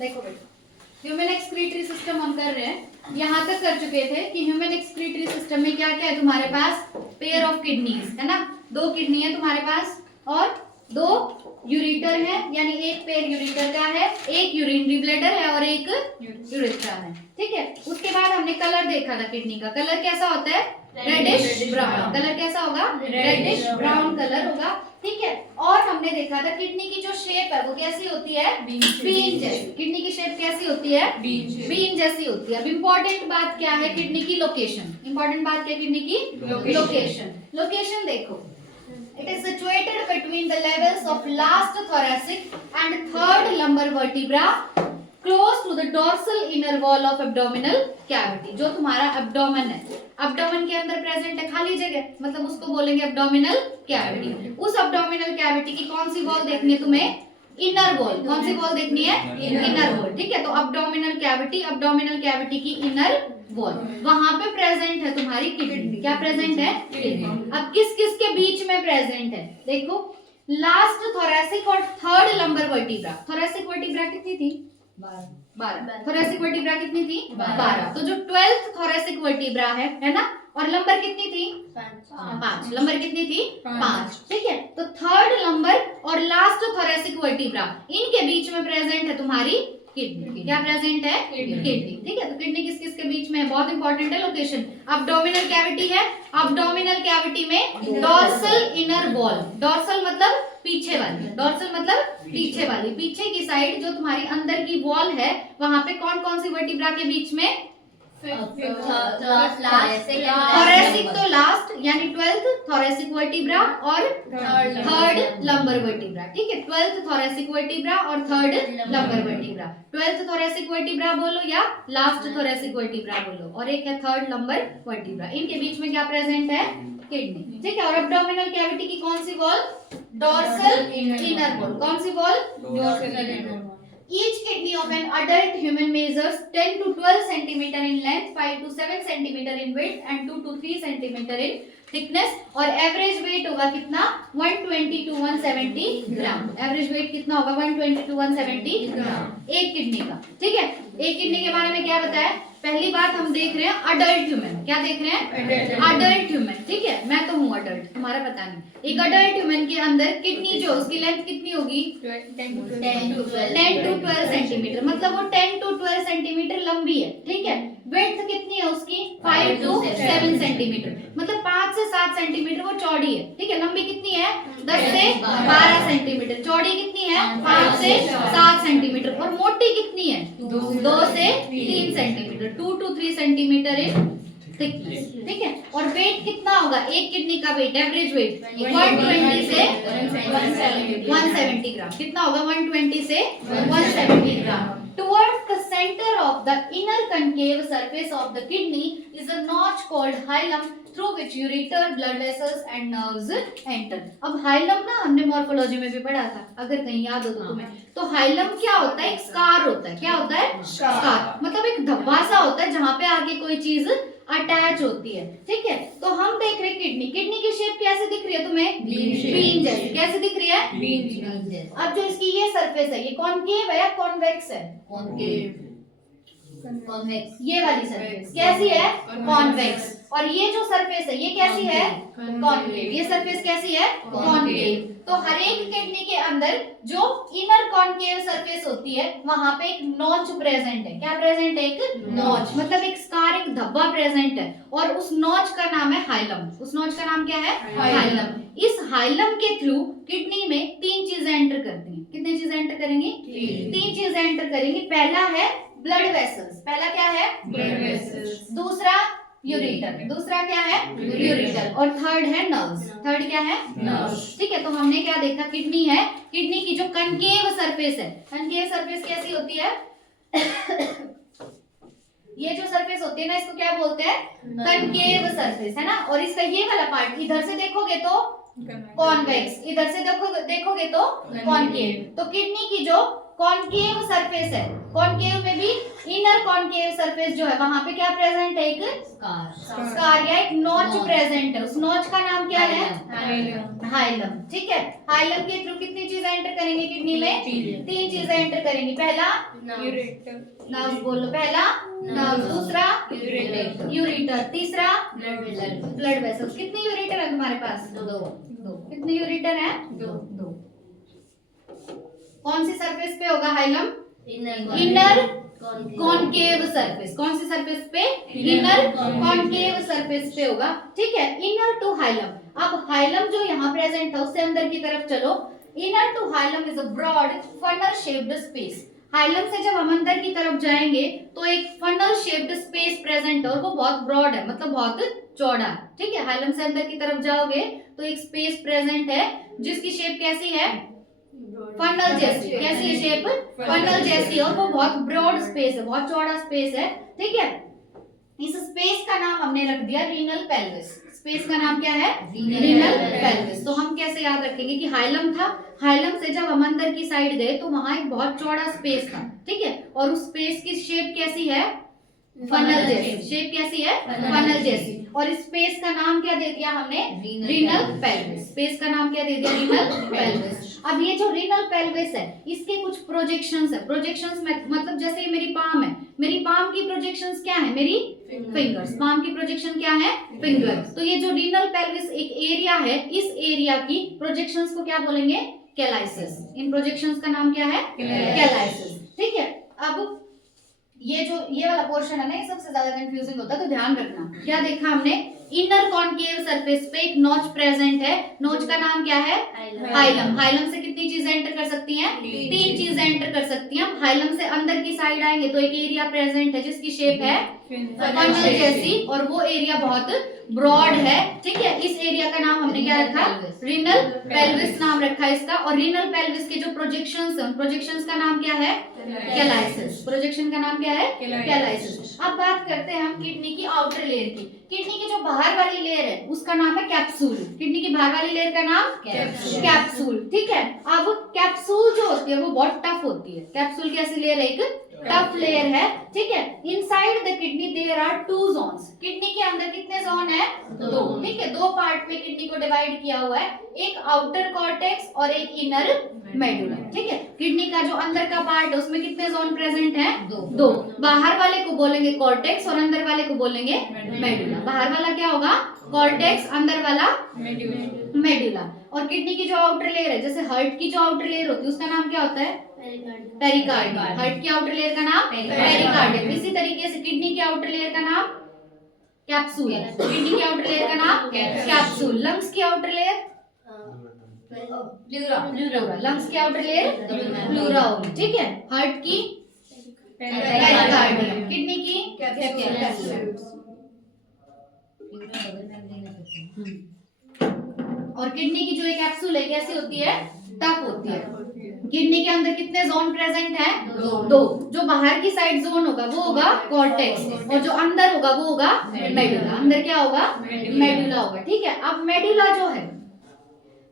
देखो बेटा, human excretory system हम कर रहे हैं, यहाँ तक कर चुके थे कि ह्यूमन एक्सक्रीटरी सिस्टम में क्या क्या है तुम्हारे पास, पेयर ऑफ किडनीज है ना, 2 किडनी है तुम्हारे पास और 2 यूरेटर है, यानी एक पेयर यूरेटर का है, एक यूरिनरी ब्लैडर है और एक यूरेथ्रा है, ठीक है। उसके बाद हमने कलर देखा था किडनी का, कलर कैसा होता है, रेडिश ब्राउन, कलर कैसा होगा, रेडिश ब्राउन कलर होगा, ठीक है। और हमने देखा था किडनी की जो शेप है वो कैसी होती है, बीन जैसी, किडनी की शेप कैसी होती है, बीन जैसी होती है। अब इम्पोर्टेंट बात क्या है, किडनी की लोकेशन, इम्पोर्टेंट बात क्या है, किडनी की लोकेशन, लोकेशन देखो, it is situated between the levels of last thoracic and third lumbar vertebra close to the dorsal inner wall of abdominal cavity। जो तुम्हारा एब्डोमेन है, एब्डोमेन के अंदर प्रेजेंट है खाली जगह, मतलब उसको बोलेंगे एब्डोमिनल कैविटी। उस एब्डोमिनल कैविटी की कौन सी वॉल देखनी है तुम्हें, इनर वॉल, कौन सी वॉल देखनी है, इनर वॉल, ठीक है। तो एब्डोमिनल कैविटी की इनर वॉल, वहां पे प्रेजेंट है तुम्हारी किडनी, क्या प्रेजेंट है, किडनी। अब किस किस के बीच में प्रेजेंट है, देखो लास्ट थोरैसिक और third lumbar vertebra, thoracic vertebra कितनी थी, 12, थोरैसिक वर्टिब्रा कितनी थी, 12, तो जो 12th थोरैसिक वर्टिब्रा है ना, और लंबर कितनी थी, 5, लंबर कितनी थी, 5, ठीक है। तो थर्ड लंबर और लास्ट थोरैसिक वर्टिब्रा, इनके बीच में प्रेजेंट है तुम्हारी किडनी, क्या प्रेजेंट है, किडनी, ठीक है। तो किडनी किस किस के बीच में है, बहुत इंपॉर्टेंट है लोकेशन। एब्डोमिनल कैविटी है, एब्डोमिनल कैविटी में डॉर्सल इनर वॉल, डॉर्सल मतलब पीछे वाली, डॉर्सल मतलब पीछे वाली, पीछे की साइड जो तुम्हारी अंदर की वॉल है, वहां पे कौन कौन सी वर्टिब्रा के बीच में, थोरैसिक तो लास्ट यानी 12th थोरैसिक वर्टिब्रा और थर्ड लंबर वर्टिब्रा, ठीक है। 12th थोरैसिक वर्टिब्रा और third lumbar vertebra, 12th thoracic vertebra बोलो या लास्ट थोरैसिक वर्टिब्रा बोलो, और एक है थर्ड लंबर वर्टिब्रा, इनके बीच में क्या प्रेजेंट है, किडनी, ठीक है। और एब्डोमिनल कैविटी की कौन सी वॉल, डॉर्सल इनर वॉल, कौन सी wall, dorsal inner wall. Each kidney of an adult human measures 10 to 12 centimeter in length, 5 to 7 centimeter in width and 2 to 3 centimeter in thickness, और average weight होगा कितना, 120 to 170 gram, average weight कितना होगा, 120 to 170 ग्राम एक kidney का, ठीक है। एक किडनी के बारे में क्या बताया, पहली बात हम देख रहे हैं अडल्ट ह्यूमन, क्या देख रहे हैं, अडल्ट ह्यूमन, ठीक है। मैं तो हूँ अडल्ट, तुम्हारा पता नहीं। एक अडल्ट ह्यूमन के अंदर किडनी जो उसकी लेंथ कितनी होगी, 10 to 12 सेंटीमीटर, मतलब वो 10 to 12 सेंटीमीटर लंबी है, ठीक है। विड्थ कितनी है उसकी, 5 to 7 सेंटीमीटर, मतलब 5 से 7 सेंटीमीटर वो चौड़ी है, ठीक है। लंबी कितनी है, 10 से 12 सेंटीमीटर, चौड़ी कितनी है, 5 से 7 सेंटीमीटर, और मोटी कितनी है, 2 से 3 centimetre, 2 to 3 centimetre in thickness, ठीक है। और वेट कितना होगा, एक किडनी का वेट, एवरेज वेट 120 से 170 ग्राम, कितना होगा, 120 से 170 ग्राम। Towards the center of the inner concave surface of the kidney is a notch called hilum through which ureter, blood vessels and nerves enter। अब हाइलम ना हमने मॉर्फोलॉजी में भी पढ़ा था, अगर कहीं याद हो तो तुम्हें, तो हाइलम क्या होता है, एक स्कार होता है, क्या होता है, स्कार, मतलब एक धब्बा सा होता है जहां पे आगे कोई चीज अटैच होती है, ठीक है। तो हम देख रहे हैं किडनी, किडनी की शेप कैसे दिख रही है तुम्हें, बीन जैसी, कैसे दिख रही है, बीन जैसी। अब जो इसकी ये सरफेस है, ये कॉनकेव है या कॉन्वेक्स है, कॉनकेव, ये वाली सरफेस कैसी है, कॉन्वेक्स, और ये जो सरफेस है ये कैसी है, कॉनकेव, ये सरफेस कैसी है, कॉनकेव। तो हर एक किडनी के अंदर जो इनर कॉनकेव सरफेस होती है वहां पे एक नॉच प्रेजेंट है, क्या प्रेजेंट है, एक नॉच, मतलब एक स्कार, एक धब्बा प्रेजेंट है, और उस नॉच का नाम है हाइलम, उस नॉच का नाम क्या है, हाइलम। इस हाइलम के थ्रू किडनी में 3 चीजें एंटर करती हैं, कितनी चीजें एंटर करेंगी, 3 चीजें एंटर करेंगी। पहला है ब्लड वेसल्स, पहला क्या है, ब्लड वेसल्स, दूसरा यूरेटर, दूसरा क्या है, यूरेटर, और थर्ड है नर्व्स, थर्ड क्या है, नर्व्स, ठीक है। तो हमने क्या देखा, किडनी है, किडनी की जो कनकेव सरफेस है, कनकेव सरफेस कैसी होती है, ये जो सरफेस होती है ना, इसको क्या बोलते हैं, कनकेव सरफेस, है ना। और इसका ये वाला पार्ट इधर से देखोगे तो कॉन्वेक्स, इधर से देखोगे तो कॉनकेव। तो किडनी की जो कॉनकेव सरफेस है, कॉनकेव में भी इनर कॉनकेव सरफेस जो है वहां पे क्या प्रेजेंट है, एक स्कार या एक नॉच प्रेजेंट है। उस नॉच का नाम क्या है, हाइलम। ठीक है, हाइलम के थ्रू कितनी चीजें एंटर करेंगे किडनी में, 3 चीजें एंटर करेंगी। पहला नर्व्स बोलो, पहला नर्व्स, दूसरा यूरेटर, तीसरा ब्लड वेसल्स। कितने यूरेटर है तुम्हारे पास, 2। कितने यूरेटर है, 2। कौन सी सरफेस पे होगा हाइलम, इनर कॉनकेव सरफेस। कौन सी सरफेस पे, इनर कॉनकेव सरफेस पे होगा। ठीक है, इनर टू हाइलम। अब हाइलम जो यहाँ प्रेजेंट था उससे अंदर की तरफ चलो। Inner to hilum is a broad funnel shaped space. Hilum से जब हम अंदर की तरफ जाएंगे तो एक फनल शेप्ड स्पेस प्रेजेंट है और वो बहुत ब्रॉड है, मतलब बहुत चौड़ा। ठीक है, हाइलम से अंदर की तरफ जाओगे तो एक स्पेस प्रेजेंट है जिसकी शेप कैसी है, फनल जैसी। कैसी है शेप, फनल जैसी, और वो बहुत ब्रॉड स्पेस है, बहुत चौड़ा स्पेस है। ठीक है, इस स्पेस का नाम हमने रख दिया रीनल पेल्विस। स्पेस का नाम क्या है, रीनल पेल्विस। तो हम कैसे याद रखेंगे कि हाइलम था, हाइलम से जब हम अंदर की साइड गए तो वहां एक बहुत चौड़ा स्पेस था। ठीक है, और उस स्पेस की शेप कैसी है, फनल जैसी। शेप कैसी है, फनल जैसी। और इस स्पेस का नाम क्या दे दिया हमने, रीनल पेल्विस। स्पेस का नाम क्या दे दिया, रीनल पेल्विस। अब ये जो रीनल पेल्विस है इसके कुछ प्रोजेक्शंस है। प्रोजेक्शंस मतलब जैसे ये मेरी पाम है, मेरी पाम की प्रोजेक्शंस क्या है, मेरी फिंगर्स। पाम की प्रोजेक्शन क्या है, फिंगर। तो ये जो रीनल पेल्विस एक एरिया है, इस एरिया की प्रोजेक्शंस को क्या बोलेंगे, कैलाइसिस। इन प्रोजेक्शंस का नाम क्या है, कैलाइसिस। ठीक है, अब ये वाला पोर्शन है ना, ये सबसे ज्यादा कंफ्यूजिंग होता है, तो ध्यान रखना। क्या देखा हमने, इनर कॉनकेव सरफेस पे एक नोच प्रेजेंट है। नोच का नाम क्या है, हाइलम। हाइलम से कितनी चीजें एंटर कर सकती हैं, 3 चीजें एंटर कर सकती हैं। हाइलम से अंदर की साइड आएंगे तो एक एरिया प्रेजेंट है जिसकी शेप है फनल जैसी, और वो एरिया बहुत ब्रॉड है। ठीक है, इस एरिया का नाम हमने क्या रखा, रीनल पेल्विस नाम रखा इसका। और रीनल पेल्विस के जो प्रोजेक्शंस हैं, उन प्रोजेक्शंस का नाम क्या है, कैलाइसिस। प्रोजेक्शन का नाम क्या है, कैलाइसिस। अब बात करते हैं हम किडनी की आउटर लेयर की। किडनी की जो बाहर वाली लेयर है उसका नाम है कैप्सूल। किडनी की बाहर वाली लेयर का नाम कैप्सूल। ठीक है, अब कैप्सूल जो होती है वो बहुत टफ होती है। कैप्सूल कैसी लेयर है, एक टफ लेयर है। ठीक है, inside the kidney there are 2 zones. Kidney के अंदर कितने जोन है, 2। ठीक है, 2 पार्ट में किडनी को डिवाइड किया हुआ है, एक आउटर कॉर्टेक्स और एक इनर मेडुला। ठीक है, किडनी का जो अंदर का पार्ट है उसमें कितने जोन प्रेजेंट है, 2। बाहर वाले को बोलेंगे कॉर्टेक्स और अंदर वाले को बोलेंगे मेडुला। बाहर वाला क्या होगा, कॉर्टेक्स, अंदर वाला मेडुला। और किडनी की जो आउटर लेयर है, जैसे हार्ट की जो आउटर लेयर होती है उसका नाम क्या होता है, पेरिकार्डियम। हार्ट की आउटर लेयर का नाम पेरिकार्डियम। इसी तरीके से किडनी की आउटर लेयर का नाम कैप्सूल। किडनी की आउटर लेयर का नाम कैप्सूल। लंग्स की आउटर लेयर प्लूरा। लंग्स की आउटर लेयर प्लूरा होगी। ठीक है, हार्ट की पेरिकार्डियम, किडनी की कैप्सूल। और किडनी की जो एक कैप्सूल है कैसी होती है, टफ होती है। किडनी के अंदर कितने जोन प्रेजेंट हैं, 2। जो बाहर की साइड जोन होगा वो होगा कॉर्टेक्स, और जो अंदर होगा वो होगा मेडुला। अंदर क्या होगा, मेडुला होगा। ठीक है, अब मेडुला जो है,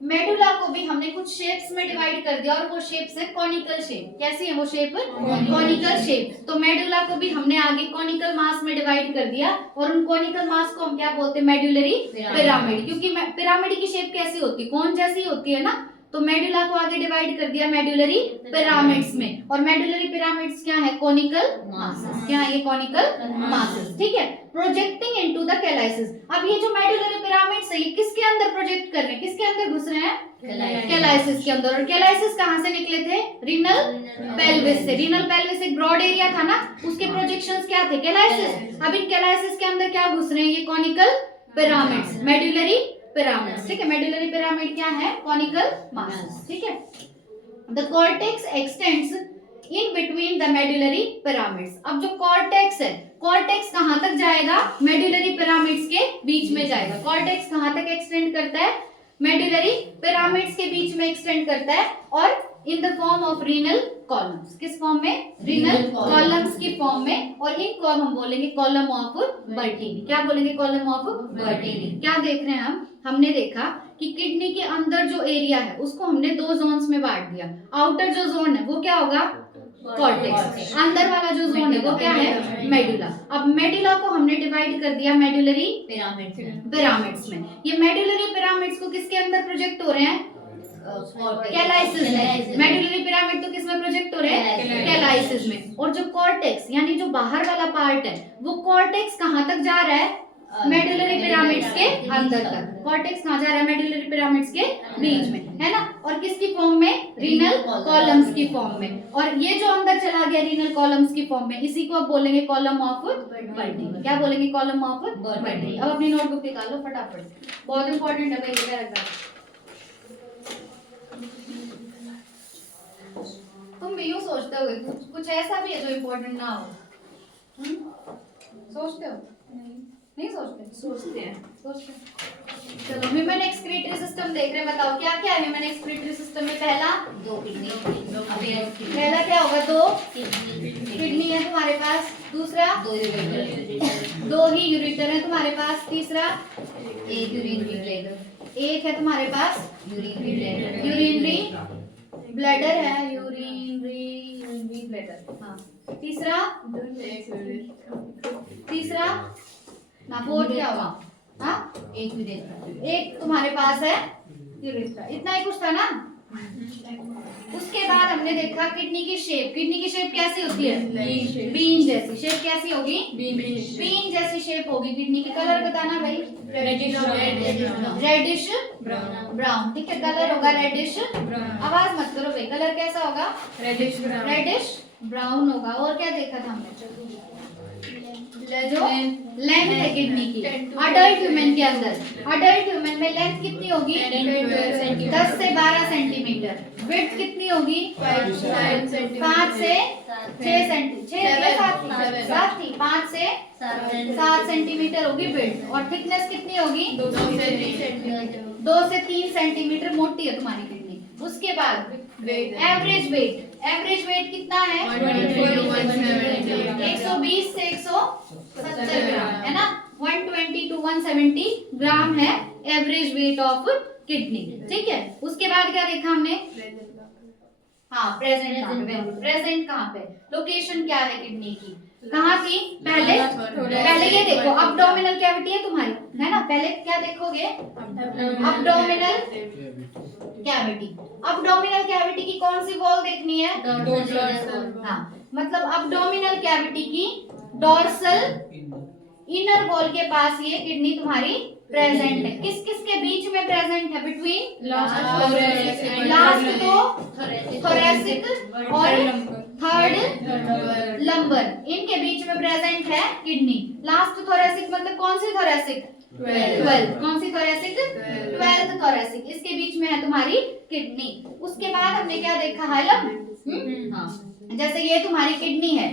मेडुला को भी हमने कुछ शेप्स में डिवाइड कर दिया, और वो शेप्स है कॉनिकल शेप। कैसी है वो शेप, कॉनिकल शेप। तो मेडुला को भी हमने आगे कॉनिकल मास में डिवाइड कर दिया, और उन कॉनिकल मास को हम क्या बोलते हैं, मेडुलरी पिरामिड। क्योंकि पिरामिड की शेप कैसी होती है, कोन जैसी होती है ना, तो मेडुला को आगे डिवाइड कर दिया मेडुलरी पिरामिड्स में। और मेडुलरी पिरामिड्स क्या है, कॉनिकल मासेस। क्या है ये, कॉनिकल मासेस। ठीक है, प्रोजेक्टिंग इनटू द कैलाइसिस। अब ये जो मेडुलरी पिरामिड्स है ये किसके अंदर प्रोजेक्ट कर रहे हैं, किसके अंदर घुस रहे हैं, कैलाइसिस के अंदर। और कैलाइसिस कहां से निकले थे, रीनल पेल्विस से। रीनल पेल्विस एक ब्रॉड एरिया था ना, उसके प्रोजेक्शंस क्या थे, कैलाइसिस। अब इन कैलाइसिस के अंदर क्या घुस रहे हैं, ये कॉनिकल पिरामिड्स, मेडुलरी पिरामिड्स। ठीक है, मेडुलरी पिरामिड क्या है, कॉनिकल मासेस। ठीक है, the cortex x tends in between the medullary pyramids. अब जो कॉर्टेक्स है, कॉर्टेक्स कहां तक जाएगा, मेडुलरी पिरामिड्स के बीच में जाएगा। कॉर्टेक्स कहां तक एक्सटेंड करता है, मेडुलरी पिरामिड्स के बीच में एक्सटेंड करता है। और in the form of renal columns. किस फॉर्म में? रीनल कॉलम्स की फॉर्म में। और इनको अब हम बोलेंगे कॉलम ऑफ बर्टीनी। क्या बोलेंगे? Column of बर्टीनी। क्या देख रहे हैं हम? हमने देखा कि किडनी के अंदर जो एरिया है उसको हमने दो जोन्स में बांट दिया। आउटर जो जोन है वो क्या होगा? कॉर्टेक्स। अंदर वाला जो जोन है वो क्या है? मेडुला। अब मेडुला को हमने डिवाइड कर दिया मेडुलरी पिरामिड्स में। ये मेडुलरी पिरामिड्स को किसके अंदर प्रोजेक्ट हो रहे हैं? कैलाइसिस में। मेडुलरी पिरामिड तो किसमें प्रोजेक्ट हो रहे हैं? कैलाइसिस में। और जो कॉर्टेक्स यानी जो बाहर वाला पार्ट है वो कॉर्टेक्स कहाँ तक जा रहा है? मेडुलरी पिरामिड्स के अंदर तक। कॉर्टेक्स कहाँ जा रहा है? मेडुलरी पिरामिड्स के बीच में, है ना। और किसकी फॉर्म में? रीनल कॉलम्स की फॉर्म में। और ये जो अंदर चला गया रीनल कॉलम्स की फॉर्म में, इसी को आप बोलेंगे कॉलम ऑफ बर्टीनी। क्या बोलेंगे? Column of बर्टीनी। अब अपनी नोटबुक निकालो फटाफट, बहुत इंपॉर्टेंट है भाई ये पैराग्राफ। तुम भी यूं सोचते होगे कुछ ऐसा भी है जो इम्पोर्टेंट ना हो? सोचते हो? नहीं सोचते हैं। चलो ह्यूमन एक्सक्रीटरी सिस्टम देख रहे हैं। बताओ क्या क्या है ह्यूमन एक्सक्रीटरी सिस्टम में? पहला पहला क्या होगा? दो किडनी है तुम्हारे पास। दूसरा दो ही यूरेटर है तुम्हारे पास। तीसरा एक यूरिनरी ब्लैडर। एक है तुम्हारे पास यूरिनरी ब्लैडर है। Urinary bladder. हाँ। तीसरा ना फोर्थ क्या होगा? हाँ एक तुम्हारे पास है यूरेथ्रा। इतना ही कुछ था ना। उसके बाद हमने देखा किडनी की शेप। किडनी की शेप कैसी होती है? बीन जैसी। शेप कैसी होगी? बीन जैसी शेप होगी किडनी की। कलर बताना भाई। Reddish brown. ठीक है, कलर होगा रेडिश। आवाज मत करो भाई। कलर कैसा होगा? रेडिश ब्राउन होगा। और क्या देखा था हमने? जो लेंथ है किडनी की अडल्ट ह्यूमन के अंदर, अडल्ट ह्यूमन में लेंथ कितनी होगी? 10 से 12 सेंटीमीटर। विड्थ कितनी होगी? 5 से 6 सेंटीमीटर। 5 से 7 सेंटीमीटर होगी विड्थ। और थिकनेस कितनी होगी? 2 से 3 सेंटीमीटर मोटी है तुम्हारी किडनी। उसके बाद एवरेज वेट। एवरेज वेट कितना है? 120 से 170 ग्राम, है ना। 120 to 170 ग्राम है एवरेज वेट ऑफ किडनी। ठीक है। उसके बाद क्या देखा हमने? हाँ, प्रेजेंट कहाँ पे? लोकेशन क्या है किडनी की? कहाँ थी? पहले ये देखो अब्डोमिनल कैविटी है तुम्हारी, है ना। पहले क्या देखोगे? Abdominal cavity. अब्डोमिनल कैविटी की कौन सी वॉल देखनी है? हाँ, मतलब अब्डोमिनल कैविटी की डोर्सल इनर वॉल के पास ये किडनी तुम्हारी प्रेजेंट है। किस किस के बीच में प्रेजेंट है? बिटवीन लास्ट तो थोरेसिक और थर्ड लंबर, इनके बीच में प्रेजेंट है किडनी। लास्ट थोरेसिक मतलब कौन सी थोरेसिक? 12। कौन सी थोरेसिक? 12th thoracic. इसके बीच में है तुम्हारी किडनी। उसके बाद हमने क्या देखा? हाइलम। हाँ, जैसे ये तुम्हारी किडनी है।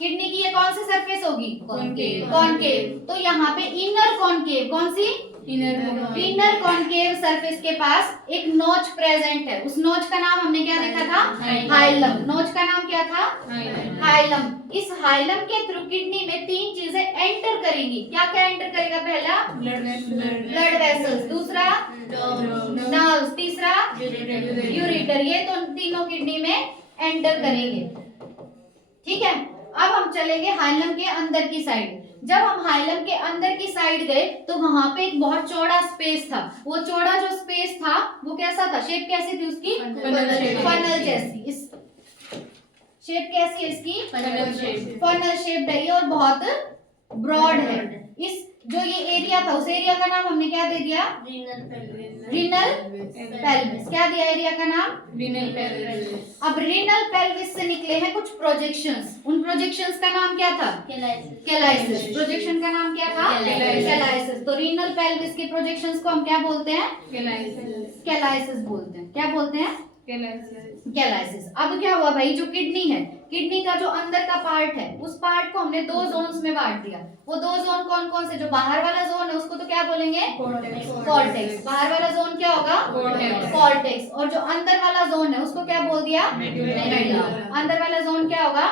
किडनी की ये कौन सी सरफेस होगी? कॉनकेव। तो यहाँ पे इनर कॉनकेव, कौन सी? इनर कॉनकेव सरफेस के पास एक नोच प्रेजेंट है। उस नोच का नाम हमने क्या देखा था? हाइलम। नोच का नाम क्या था? हाइलम। इस हाइलम के थ्रू किडनी में 3 चीजें एंटर करेंगी। क्या क्या एंटर करेगा? पहला ब्लड वेसल्स, दूसरा नर्व्स, तीसरा यूरेटर। ये तो तीनों किडनी में एंटर करेंगे। ठीक है। अब हम चलेंगे हाइलम के अंदर की साइड। जब हम हाइलम के अंदर की साइड गए तो वहां पे एक बहुत चौड़ा स्पेस था। वो चौड़ा जो स्पेस था वो कैसा था? शेप कैसी थी उसकी? फनल जैसी। इस शेप कैसी है इसकी? फनल शेप है ये और बहुत ब्रॉड है। इस जो ये एरिया था उस एरिया का नाम हमने क्या दे दिया? Renal pelvis. क्या दिया एरिया का नाम? Renal pelvis. अब रीनल पेल्विस से निकले हैं कुछ प्रोजेक्शंस। उन प्रोजेक्शंस का नाम क्या था? कैलाइसिस। प्रोजेक्शन का नाम क्या था? कैलाइसिस। तो रीनल पेल्विस के प्रोजेक्शंस को हम क्या बोलते हैं? कैलाइसिस बोलते हैं। क्या बोलते हैं? कैलाइसिस। अब क्या हुआ भाई, जो किडनी है, किडनी का जो अंदर का पार्ट है, उस पार्ट को हमने दो जोन्स में बांट दिया। वो दो जोन कौन कौन से, जो बाहर वाला जोन है उसको तो क्या बोलेंगे, कॉर्टेक्स। बाहर वाला जोन क्या होगा, कॉर्टेक्स। और जो अंदर वाला जोन है उसको क्या बोल दिया, मेडुला। अंदर वाला जोन क्या होगा,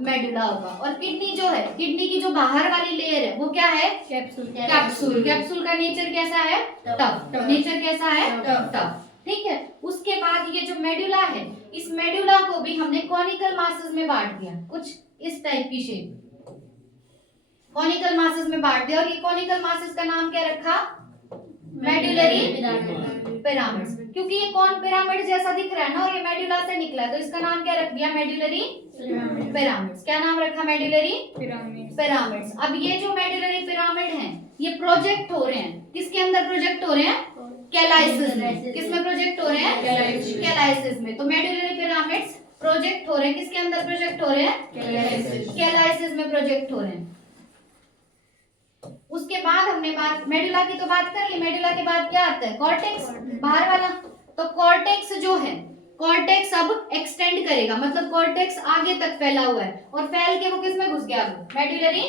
मेडुला होगा। और किडनी जो है, किडनी की जो बाहर वाली लेयर है वो क्या है, कैप्सूल। कैप्सूल का नेचर कैसा है, टफ। नेचर कैसा है, टफ। ठीक है। उसके बाद ये जो मेडुला है, इस मेडुला को भी हमने कॉनिकल मासेस में बांट दिया, कुछ इस टाइप की शेप, कॉनिकल मासेस में बांट दिया। और ये कॉनिकल मासेस का नाम क्या रखा, मेडुलरी पिरामिड्स, क्योंकि ये कौन पिरामिड जैसा दिख रहा है ना, और ये मेडुला से निकला है, तो इसका नाम क्या रख दिया, मेडुलरी पिरामिड्स। क्या नाम रखा, मेडुलरी पिरामिड्स। अब ये जो मेडुलरी पिरामिड हैं, ये प्रोजेक्ट हो रहे हैं, किसके अंदर प्रोजेक्ट हो रहे हैं, कैलाइसिस में। किसमें प्रोजेक्ट हो रहे हैं, कैलाइसिस में। तो मेडुलरी पिरामिड्स प्रोजेक्ट हो रहे हैं, किसके अंदर प्रोजेक्ट हो रहे हैं, कैलाइसिस में प्रोजेक्ट हो रहे हैं। उसके बाद हमने बात, मेडुला की तो बात कर ली, मेडुला के बाद क्या आता है, कॉर्टेक्स, बाहर वाला। तो कॉर्टेक्स जो है, कॉर्टेक्स अब एक्सटेंड करेगा, मतलब कॉर्टेक्स आगे तक फैला हुआ है, और फैल के वो किसमें घुस गया, मेडुलरी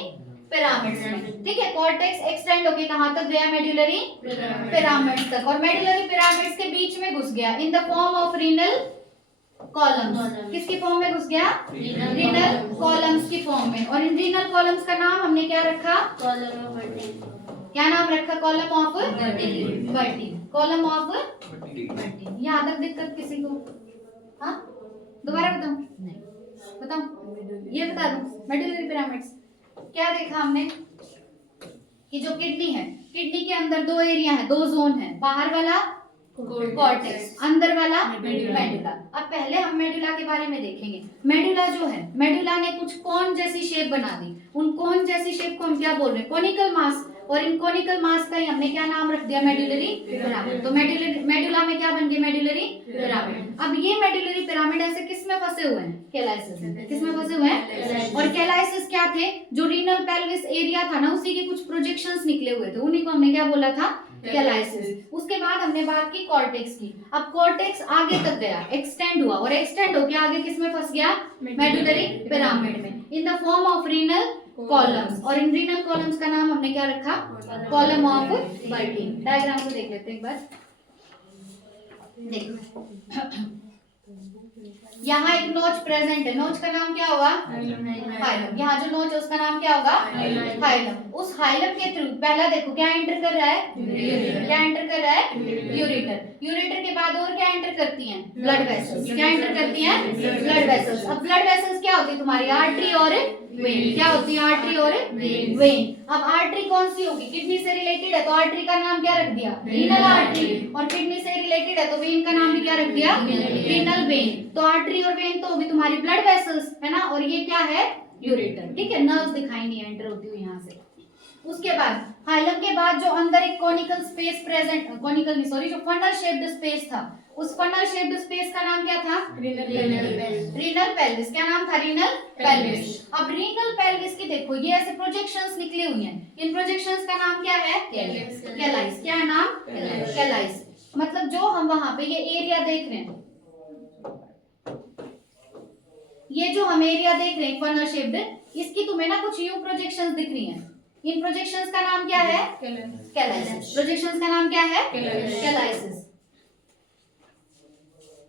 पिरामिड्स में। ठीक है, कॉर्टेक्स एक्सटेंड होके कहां तक गया, मेडुलरी पिरामिड्स तक, और मेडुलरी पिरामिड्स के बीच में घुस गया in the form of renal columns. किसकी फॉर्म में घुस गया, रीनल कॉलम्स की फॉर्म में। और इन रीनल कॉलम्स का नाम हमने क्या रखा, क्या नाम रखा, column of Bertin. Column of Bertin. यहाँ तक दिक्कत किसी को, हाँ दोबारा बताऊं, नहीं बताऊं, ये बता दूं, मेडुलरी पिरामिड्स क्या देखा हमने, कि जो किडनी है, किडनी के अंदर दो एरिया है, दो जोन है, बाहर वाला कॉर्टेक्स, अंदर वाला मेडुला। अब पहले हम मेडुला के बारे में देखेंगे। मेडुला जो है, मेडुला ने कुछ कोन जैसी शेप बना दी, उन कोन जैसी शेप को हम क्या बोल रहे हैं, कोनिकल मास। और इन कोनिकल मास का ही हमने क्या नाम रख दिया, मेडुलरी पिरामिड। तो मेडुला में क्या बन गया, मेडुलरी पिरामिड। अब ये मेडुलरी पिरामिड ऐसे किसमें फंसे हुए हैं, कैलाइसिस में। किसमें फंसे हुए हैं, और कैलाइसिस क्या थे, जो रीनल पेल्विस एरिया था ना, उसी के कुछ प्रोजेक्शंस निकले हुए थे, उन्हीं को हमने क्या बोला था, कैलाइसिस। उसके बाद हमने बात की कॉर्टेक्स की। अब कॉर्टेक्स आगे तक गया, एक्सटेंड हुआ, और एक्सटेंड होकर आगे किसमें फंस गया, मेडुलरी पिरामिड में, in the form of renal columns. और इन रीनल कॉलम्स का नाम हमने क्या रखा, कॉलम ऑफ वर्टी। डायग्राम से देख लेते हैं एक बार, देखो यहाँ एक नोच प्रेजेंट है, नोच का नाम क्या होगा, हाइलम। यहाँ जो नोच है उसका नाम क्या होगा, हाइलम। उस हाइलम के थ्रू पहला देखो क्या एंटर कर रहा है, क्या एंटर कर रहा है, यूरेटर। यूरेटर के बाद और क्या एंटर करती हैं, ब्लड वेसल्स। क्या एंटर करती हैं, ब्लड वेसल्स। अब ब्लड वेसल्स क्या होती है तुम्हारी, आर्टरी और वेन। क्या होती है, आर्टरी और वेन। अब आर्टरी कौन सी होगी, किडनी से रिलेटेड है, तो आर्टरी का नाम क्या रख दिया, रीनल आर्टरी। और किडनी से रिलेटेड है तो वेन का नाम भी क्या रख दिया, रीनल वेन। तो आर्टरी और वेन तो होगी तुम्हारी ब्लड वेसल्स, है ना, और ये क्या है, यूरेटर। ठीक है, नर्व्स दिखाई नहीं एंटर होती हुई यहाँ से। उसके बाद हाइलम के बाद जो अंदर एक कॉनिकल स्पेस प्रेजेंट, कॉनिकल नहीं सॉरी, जो फनल शेप्ड स्पेस था, उस फनल शेप्ड स्पेस का नाम क्या था, रीनल पेल्विस। क्या नाम था, रीनल पेल्विस। अब रीनल पेल्विस की देखो ये ऐसे प्रोजेक्शंस निकली हुई हैं, इन प्रोजेक्शंस का नाम क्या है, कैलाइस। क्या है नाम, कैलाइस। मतलब जो हम वहां पे ये एरिया देख रहे हैं, ये जो हम एरिया देख रहे हैं फनल शेप्ड, इसकी तुम्हें ना कुछ यू प्रोजेक्शंस दिख रही हैं। इन प्रोजेक्शंस का नाम क्या है, कैलाइसिस। प्रोजेक्शंस का नाम क्या है, कैलाइसिस।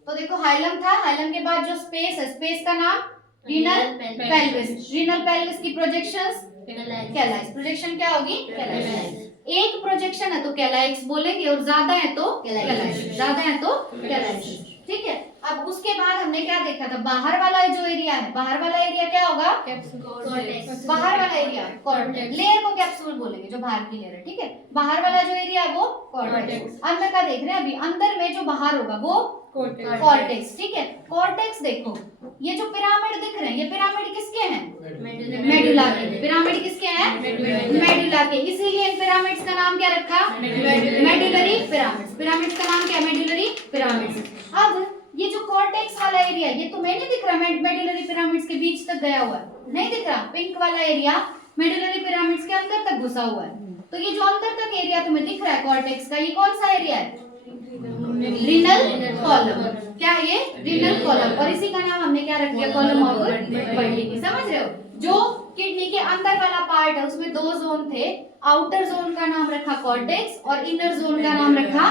तो देखो हाइलम था, हाइलम के बाद जो स्पेस है, स्पेस का नाम रीनल पेल्विस। रीनल पेल्विस की प्रोजेक्शंस कैलाइस। प्रोजेक्शन क्या होगी, कैलाइस। एक प्रोजेक्शन है तो कैलाइस बोलेंगे, और ज्यादा है तो कैलाइस, ज्यादा है तो कैलाइस। ठीक है। अब उसके बाद हमने क्या देखा था, बाहर वाला जो एरिया है, बाहर वाला एरिया क्या होगा, बाहर वाला एरिया कॉर्टेक्स। लेयर को कैप्सूल बोलेंगे, जो बाहर की लेयर है। ठीक है, बाहर वाला जो एरिया है वो कॉर्टेक्स। अंदर का देख रहे हैं अभी, अंदर में जो बाहर होगा वो कॉर्टेक्स। ठीक है, कॉर्टेक्स देखो, ये जो पिरामिड दिख रहे हैं, ये पिरामिड किसके हैं, मेडुला के। पिरामिड किसके हैं, मेडुला के। इसीलिए इन पिरामिड्स का नाम क्या रखा, मेडुलरी पिरामिड्स। पिरामिड्स का नाम क्या है, मेडुलरी पिरामिड्स। अब ये जो कॉर्टेक्स वाला एरिया है, ये तुम्हें नहीं दिख रहा, मेडुलरी पिरामिड्स के बीच तक गया हुआ है, नहीं दिख रहा। पिंक वाला एरिया मेडुलरी पिरामिड्स के अंदर तक घुसा हुआ है। तो ये जो अंदर तक एरिया तुम्हें दिख रहा है कॉर्टेक्स का, ये कौन सा एरिया है, रीनल कॉलम। क्या है ये? Renal column. और इसी का नाम हमने क्या रख दिया? Column of Bertini. समझ रहे हो? जो किडनी के अंदर वाला पार्ट है उसमें दो जोन थे, आउटर जोन का नाम रखा कॉर्टेक्स और इनर जोन का नाम रखा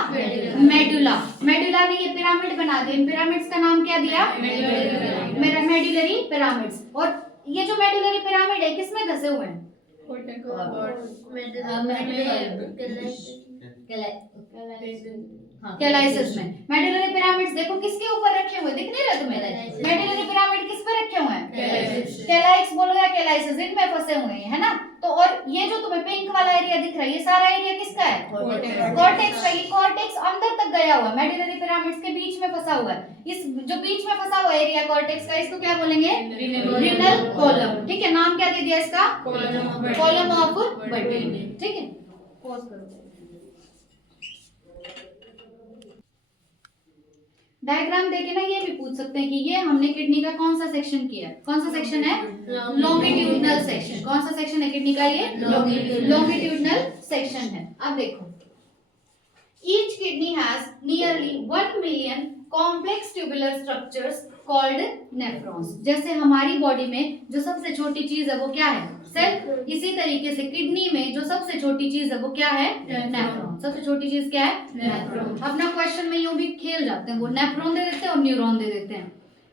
मेडुला। मेडुला ने ये पिरामिड बना दिया। इन पिरामिड्स का नाम क्या दिया? Medullary pyramids. और ये जो मेडुलरी पिरामिड है किसमें धसे हुए हैं? कैलाइसिस में। मेडुलरी पिरामिड्स देखो किसके ऊपर रखे हुए दिख नहीं रहे तुम्हें? मेडुलरी पिरामिड किस पे रखे हुए हैं? कैलाइक्स बोलो या कैलाइसिस, इनमें फंसे हुए हैं, है ना? तो और ये जो तुम्हें पिंक वाला एरिया दिख रहा है, ये सारा एरिया किसका है? कॉर्टेक्स का। ये कॉर्टेक्स अंदर तक गया हुआ है, मेडुलरी पिरामिड्स के बीच में फंसा हुआ है। इस जो बीच में फंसा हुआ एरिया कॉर्टेक्स का, इसको क्या बोलेंगे? Renal column. ठीक है, नाम क्या दे दिया इसका? Column of Bertini. ठीक है, पॉज करो। डायग्राम देखे ना, ये भी पूछ सकते हैं कि ये हमने किडनी का कौन सा सेक्शन किया है? कौन सा सेक्शन है? Longitudinal section. कौन सा सेक्शन है किडनी का? ये लॉन्गिट्यूडनल सेक्शन है। अब देखो, each kidney has nearly 1 million complex tubular structures called nephrons. जैसे हमारी बॉडी में जो सबसे छोटी चीज है वो क्या है? सेल। इसी तरीके से किडनी में जो सबसे छोटी चीज है वो क्या है? नेफ्रॉन। सबसे छोटी चीज क्या है? नेफ्रॉन। अपना क्वेश्चन में यूं भी खेल जाते हैं, वो नेफ्रॉन दे देते हैं और न्यूरॉन दे देते हैं।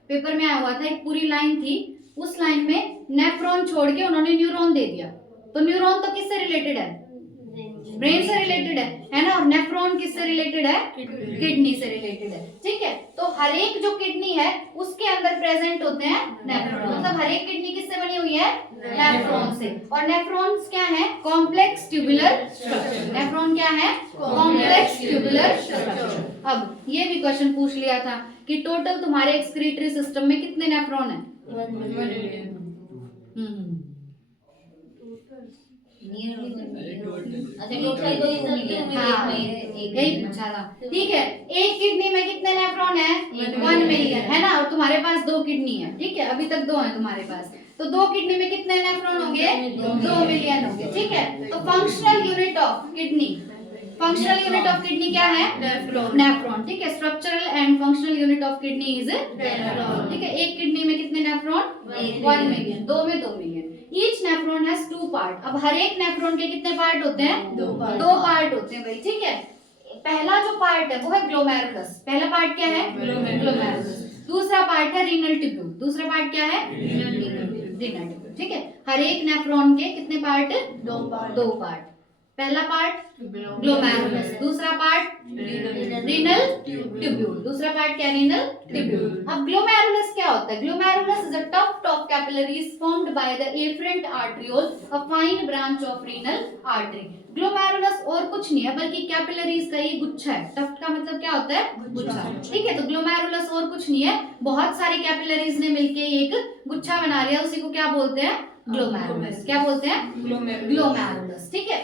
पेपर में आया हुआ था, एक पूरी लाइन थी, उस लाइन में नेफ्रॉन छोड़ के उन्होंने न्यूरॉन दे दिया। तो न्यूरॉन तो किससे रिलेटेड है? ब्रेन से रिलेटेड है ना? और नेफ्रॉन किससे रिलेटेड है? किडनी से रिलेटेड है। ठीक है, तो हर एक जो किडनी है उसके अंदर प्रेजेंट होते हैं नेफ्रॉन। मतलब हर एक किडनी किससे बनी हुई है? नेफ्रॉन से। और नेफ्रॉन्स क्या है? Complex tubular structure. नेफ्रॉन क्या है? Complex tubular structure. अब ये भी क्वेश्चन पूछ लिया था कि टोटल तुम्हारे एक्सक्रीटरी सिस्टम में कितने नेफ्रॉन है? ठीक है, एक किडनी में कितने नेफ्रॉन है? 1 मिलियन, है ना? और तुम्हारे पास 2 किडनी है। ठीक है, अभी तक 2 है तुम्हारे पास, तो 2 किडनी में कितने नेफ्रॉन होंगे? 2 मिलियन होंगे। ठीक है, तो functional unit of kidney, functional unit of kidney क्या है? नेफ्रॉन। ठीक है, structural and functional unit of kidney is nephron. ठीक है, एक किडनी में कितने नेफ्रॉन? 1 मिलियन। 2 में 2 million. Each nephron has 2 part. अब हर एक नेफ्रॉन के कितने पार्ट होते हैं? 2 पार्ट होते हैं भाई। ठीक है, पहला जो पार्ट है वो है ग्लोमेरुलस। पहला पार्ट क्या है? ग्लोमेरुलस। दूसरा पार्ट है रीनल ट्यूब्यूल। दूसरा पार्ट क्या है? Renal tubule. ठीक है, हर एक नेफ्रॉन के कितने पार्ट? 2 पार्ट। पहला पार्ट ग्लोमेरुलस, दूसरा पार्ट रीनल ट्यूब्यूल। दूसरा पार्ट क्या? Renal tubule. अब ग्लोमेरुलस क्या होता है? Glomerulus is a tuft of capillaries formed by the afferent arteriole, a fine branch of renal artery. Glomerulus और कुछ नहीं है बल्कि कैपिलरीज का ये गुच्छा है। टफ्ट का मतलब क्या होता है? गुच्छा। ठीक है, तो ग्लोमेरुलस और कुछ नहीं है, बहुत सारी कैपिलरीज ने मिलके एक गुच्छा बना लिया, उसी को क्या बोलते हैं? ग्लोमेरुलस। क्या बोलते हैं? ग्लोमेरुलस। ठीक है,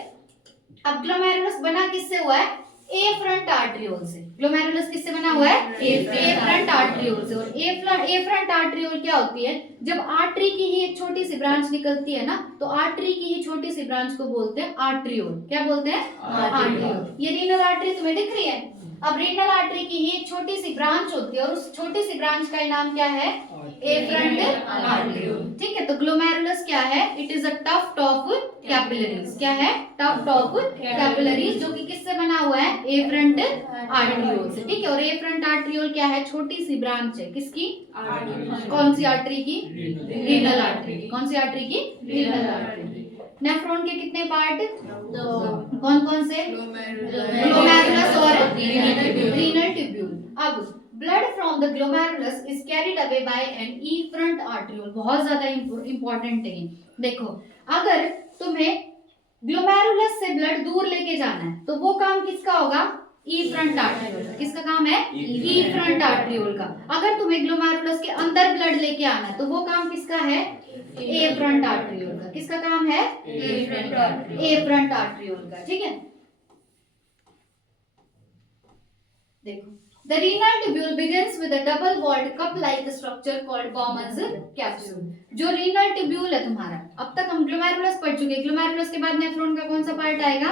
अब ग्लोमेरुलस बना किससे हुआ है? एफरंट आर्टरियोल से। ग्लोमेरुलस किससे बना हुआ है? एफरंट आर्टरियोल से। और एफरंट आर्टरियोल क्या होती है? जब आर्टरी की ही एक छोटी सी ब्रांच निकलती है ना, तो आर्टरी की ही छोटी सी ब्रांच को बोलते हैं आर्टरियोल। क्या बोलते हैं? आर्टरियोल। ये रीनल आर्टरी तुम्हें दिख रही है। अब रीनल आर्टरी की ही एक छोटी सी ब्रांच होती है और उस छोटी सी ब्रांच का नाम क्या है? Afferent arteriole. ठीक है, तो ग्लोमेरुलस क्या है? It is a tuft of capillaries. क्या है? टफ्ट ऑफ कैपिलरीज, जो कि किससे बना हुआ है? एफरंट आर्टरियोल से। ठीक है, और एफरंट आर्टरियोल क्या है? छोटी सी ब्रांच है किसकी? कौन सी आर्टरी की? रीनल आर्टरी की। कौन सी आर्टरी की? रीनल आर्टरी की। नेफ्रॉन के कितने पार्ट? 2। कौन कौन से? ग्लोमेरुलस और रीनल ट्यूब्यूल। अब blood from the glomerulus is carried away by an efferent arteriole. बहुत ज्यादा इंपॉर्टेंट है। देखो, अगर तुम्हें ग्लोमेरुलस से ब्लड दूर लेके जाना है तो वो काम किसका होगा? एफरंट आर्टरियोल का। किसका काम है? एफरंट आर्टरियोल का। अगर तुम्हें ग्लोमेरुलस के अंदर ब्लड लेके आना है तो वो काम किसका है? एफरंट आर्टरियोल का। किसका काम है? एफरंट आर्टरियोल का। ठीक है, देखो, the renal tubule begins with a double walled cup like structure called Bowman's capsule। जो रीनल ट्यूब्यूल है तुम्हारा, अब तक हम ग्लोमेरुलस पढ़ चुके। ग्लोमेरुलस के बाद नेफ्रॉन का कौन सा पार्ट आएगा?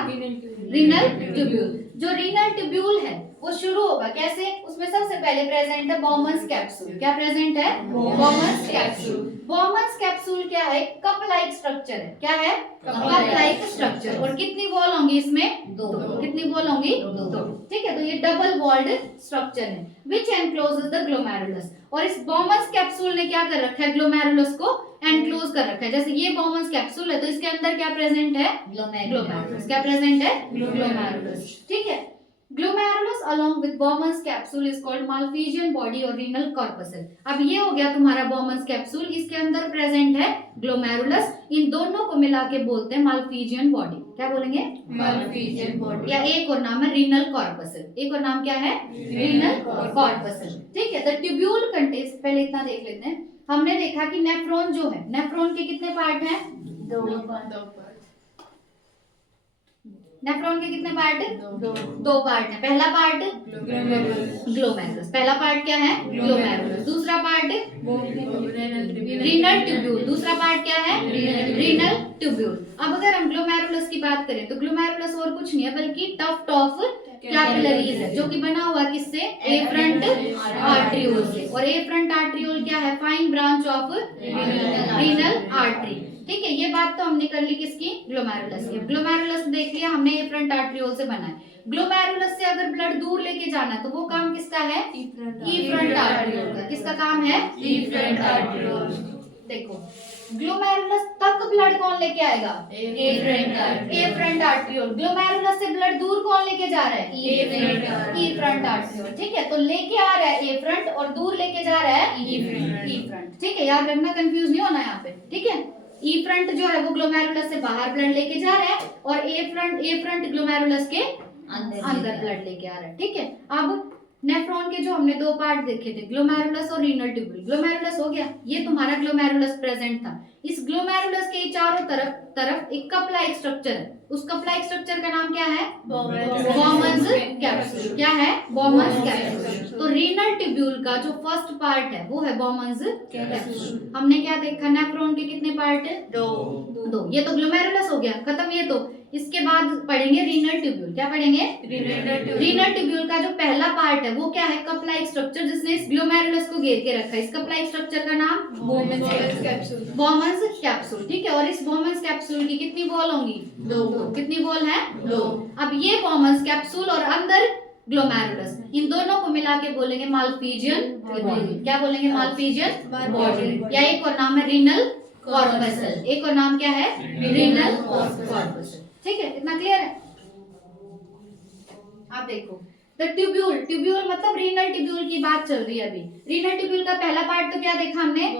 Renal tubule. जो रीनल ट्यूब्यूल है वो शुरू होगा कैसे? उसमें सबसे पहले प्रेजेंट है बॉमन्स कैप्सूल। क्या प्रेजेंट है? बॉमन्स कैप्सूल। बॉमन्स कैप्सूल क्या है? कप लाइक स्ट्रक्चर है। क्या है? Cup like structure. और कितनी वॉल होंगी इसमें? दो। कितनी वॉल होंगी? दो। ठीक है, तो ये डबल वॉल्ड स्ट्रक्चर है विच एनक्लोजेस द ग्लोमेरुलस। और इस बॉमन्स कैप्सूल ने क्या कर रखा है? ग्लोमेरुलस को एनक्लोज कर रखा है। जैसे ये बॉमन्स कैप्सूल है तो इसके अंदर क्या प्रेजेंट है? ग्लोमेरुलस। क्या प्रेजेंट है? ग्लोमेरुलस। ठीक है, glomerulus along with Bowman's capsule is called Malpighian body or renal corpuscle। अब ये हो गया तुम्हारा Bowman's capsule, इसके अंदर प्रेजेंट है ग्लोमेरुलस। इन दोनों को मिला के बोलते हैं Malpighian body। क्या बोलेंगे? Malpighian body। या एक और नाम है renal corpuscle। एक और नाम क्या है? renal corpuscle। ठीक है, the tubule contains, पहले इतना देख लेते हैं। हमने देखा कि नेफ्रॉन जो है, नेफ्रॉन के कितने पार्ट हैं? दो। नेफ्रॉन के कितने पार्ट? दो पार्ट है। पहला पार्ट ग्लोमेरुलस। पहला पार्ट क्या है? ग्लोमेरुलस। दूसरा पार्ट रीनल ट्यूब्यूल। दूसरा पार्ट क्या है? Renal tubule. अब अगर हम ग्लोमेरुलस की बात करें तो ग्लोमेरुलस और कुछ नहीं है बल्कि टफ्ट ऑफ कैपिलरीज है, जो कि बना हुआ किससे? एफ्रंट आर्टरियोल से। और एफ्रंट आर्टरियोल क्या है? Fine branch of renal artery. ठीक है, ये बात तो हमने कर ली किसकी? ग्लोमेरुलस की। ग्लोमेरुलस देख लिया हमने, एफ्रंट आर्टरियोल से बना है। ग्लोमेरुलस से अगर ब्लड दूर लेके जाना तो वो काम किसका है? एफ्रंट आर्टरियोल का। किसका काम है? एफ्रंट आर्टरियोल। देखो, ग्लोमेरुलस तक ब्लड कौन लेके आएगा? एफ्रंट आर्टरियोल। ग्लोमेरुलस से ब्लड दूर कौन लेके जा रहा है? एफ्रंट आर्टरियोल। ठीक है, तो लेके आ रहा है एफ्रंट और दूर लेके जा रहा है एफ्रंट। ठीक है, याद रखना, कंफ्यूज नहीं होना यहाँ पे। ठीक है, फ्रंट जो है वो ग्लोमेरुलस से बाहर ब्लड लेके जा रहा है और फ्रंट ग्लोमेरुलस के अंदर ब्लड लेके आ रहा है। ठीक है, अब नेफ्रॉन के जो हमने दो पार्ट देखे थे, ग्लोमेरुलस और रीनल ट्यूब्यूल। ग्लोमेरुलस हो गया, ये तुम्हारा ग्लोमेरुलस प्रेजेंट था। इस ग्लोमेरुलस के चारों तरफ एक कप लाइक स्ट्रक्चर है। उस कप लाइक स्ट्रक्चर का नाम क्या है? बॉमन्स कैप्सूल। क्या है? बॉमन्स कैप्सूल। तो रीनल ट्यूब्यूल का जो फर्स्ट पार्ट है वो है बॉमन्स कैप्सूल। हमने क्या देखा? नेफ्रॉन के कितने पार्ट है? दो। ये तो ग्लोमेरुलस हो गया, खत्म ये तो। इसके बाद पढ़ेंगे रीनल ट्यूब्यूल। क्या पढ़ेंगे? रीनल ट्यूब्यूल का जो पहला पार्ट है वो क्या है? कप लाइक स्ट्रक्चर, जिसने इस ग्लोमेरुलस को घेर के रखा है। इस कप लाइक स्ट्रक्चर का नाम बॉमन्स कैप्सूल। ठीक है, और इस बॉमन्स कैप्सूल की कितनी वॉल होंगी? दो। कितनी वॉल है? दो। अब ये बॉमन्स कैप्सूल और अंदर ग्लोमेरुलस, इन दोनों को मिला के बोलेंगे माल्पीजियन बॉडी। क्या बोलेंगे? माल्पीजियन बॉडी। या एक और नाम है रीनल कॉर्पसल। एक और नाम क्या है? Renal corpuscle. ठीक है, इतना क्लियर है? आप देखो, द ट्यूब्यूल। ट्यूब्यूल मतलब रीनल ट्यूब्यूल की बात चल रही है अभी। रीनल ट्यूब्यूल का पहला पार्ट तो क्या देखा हमने?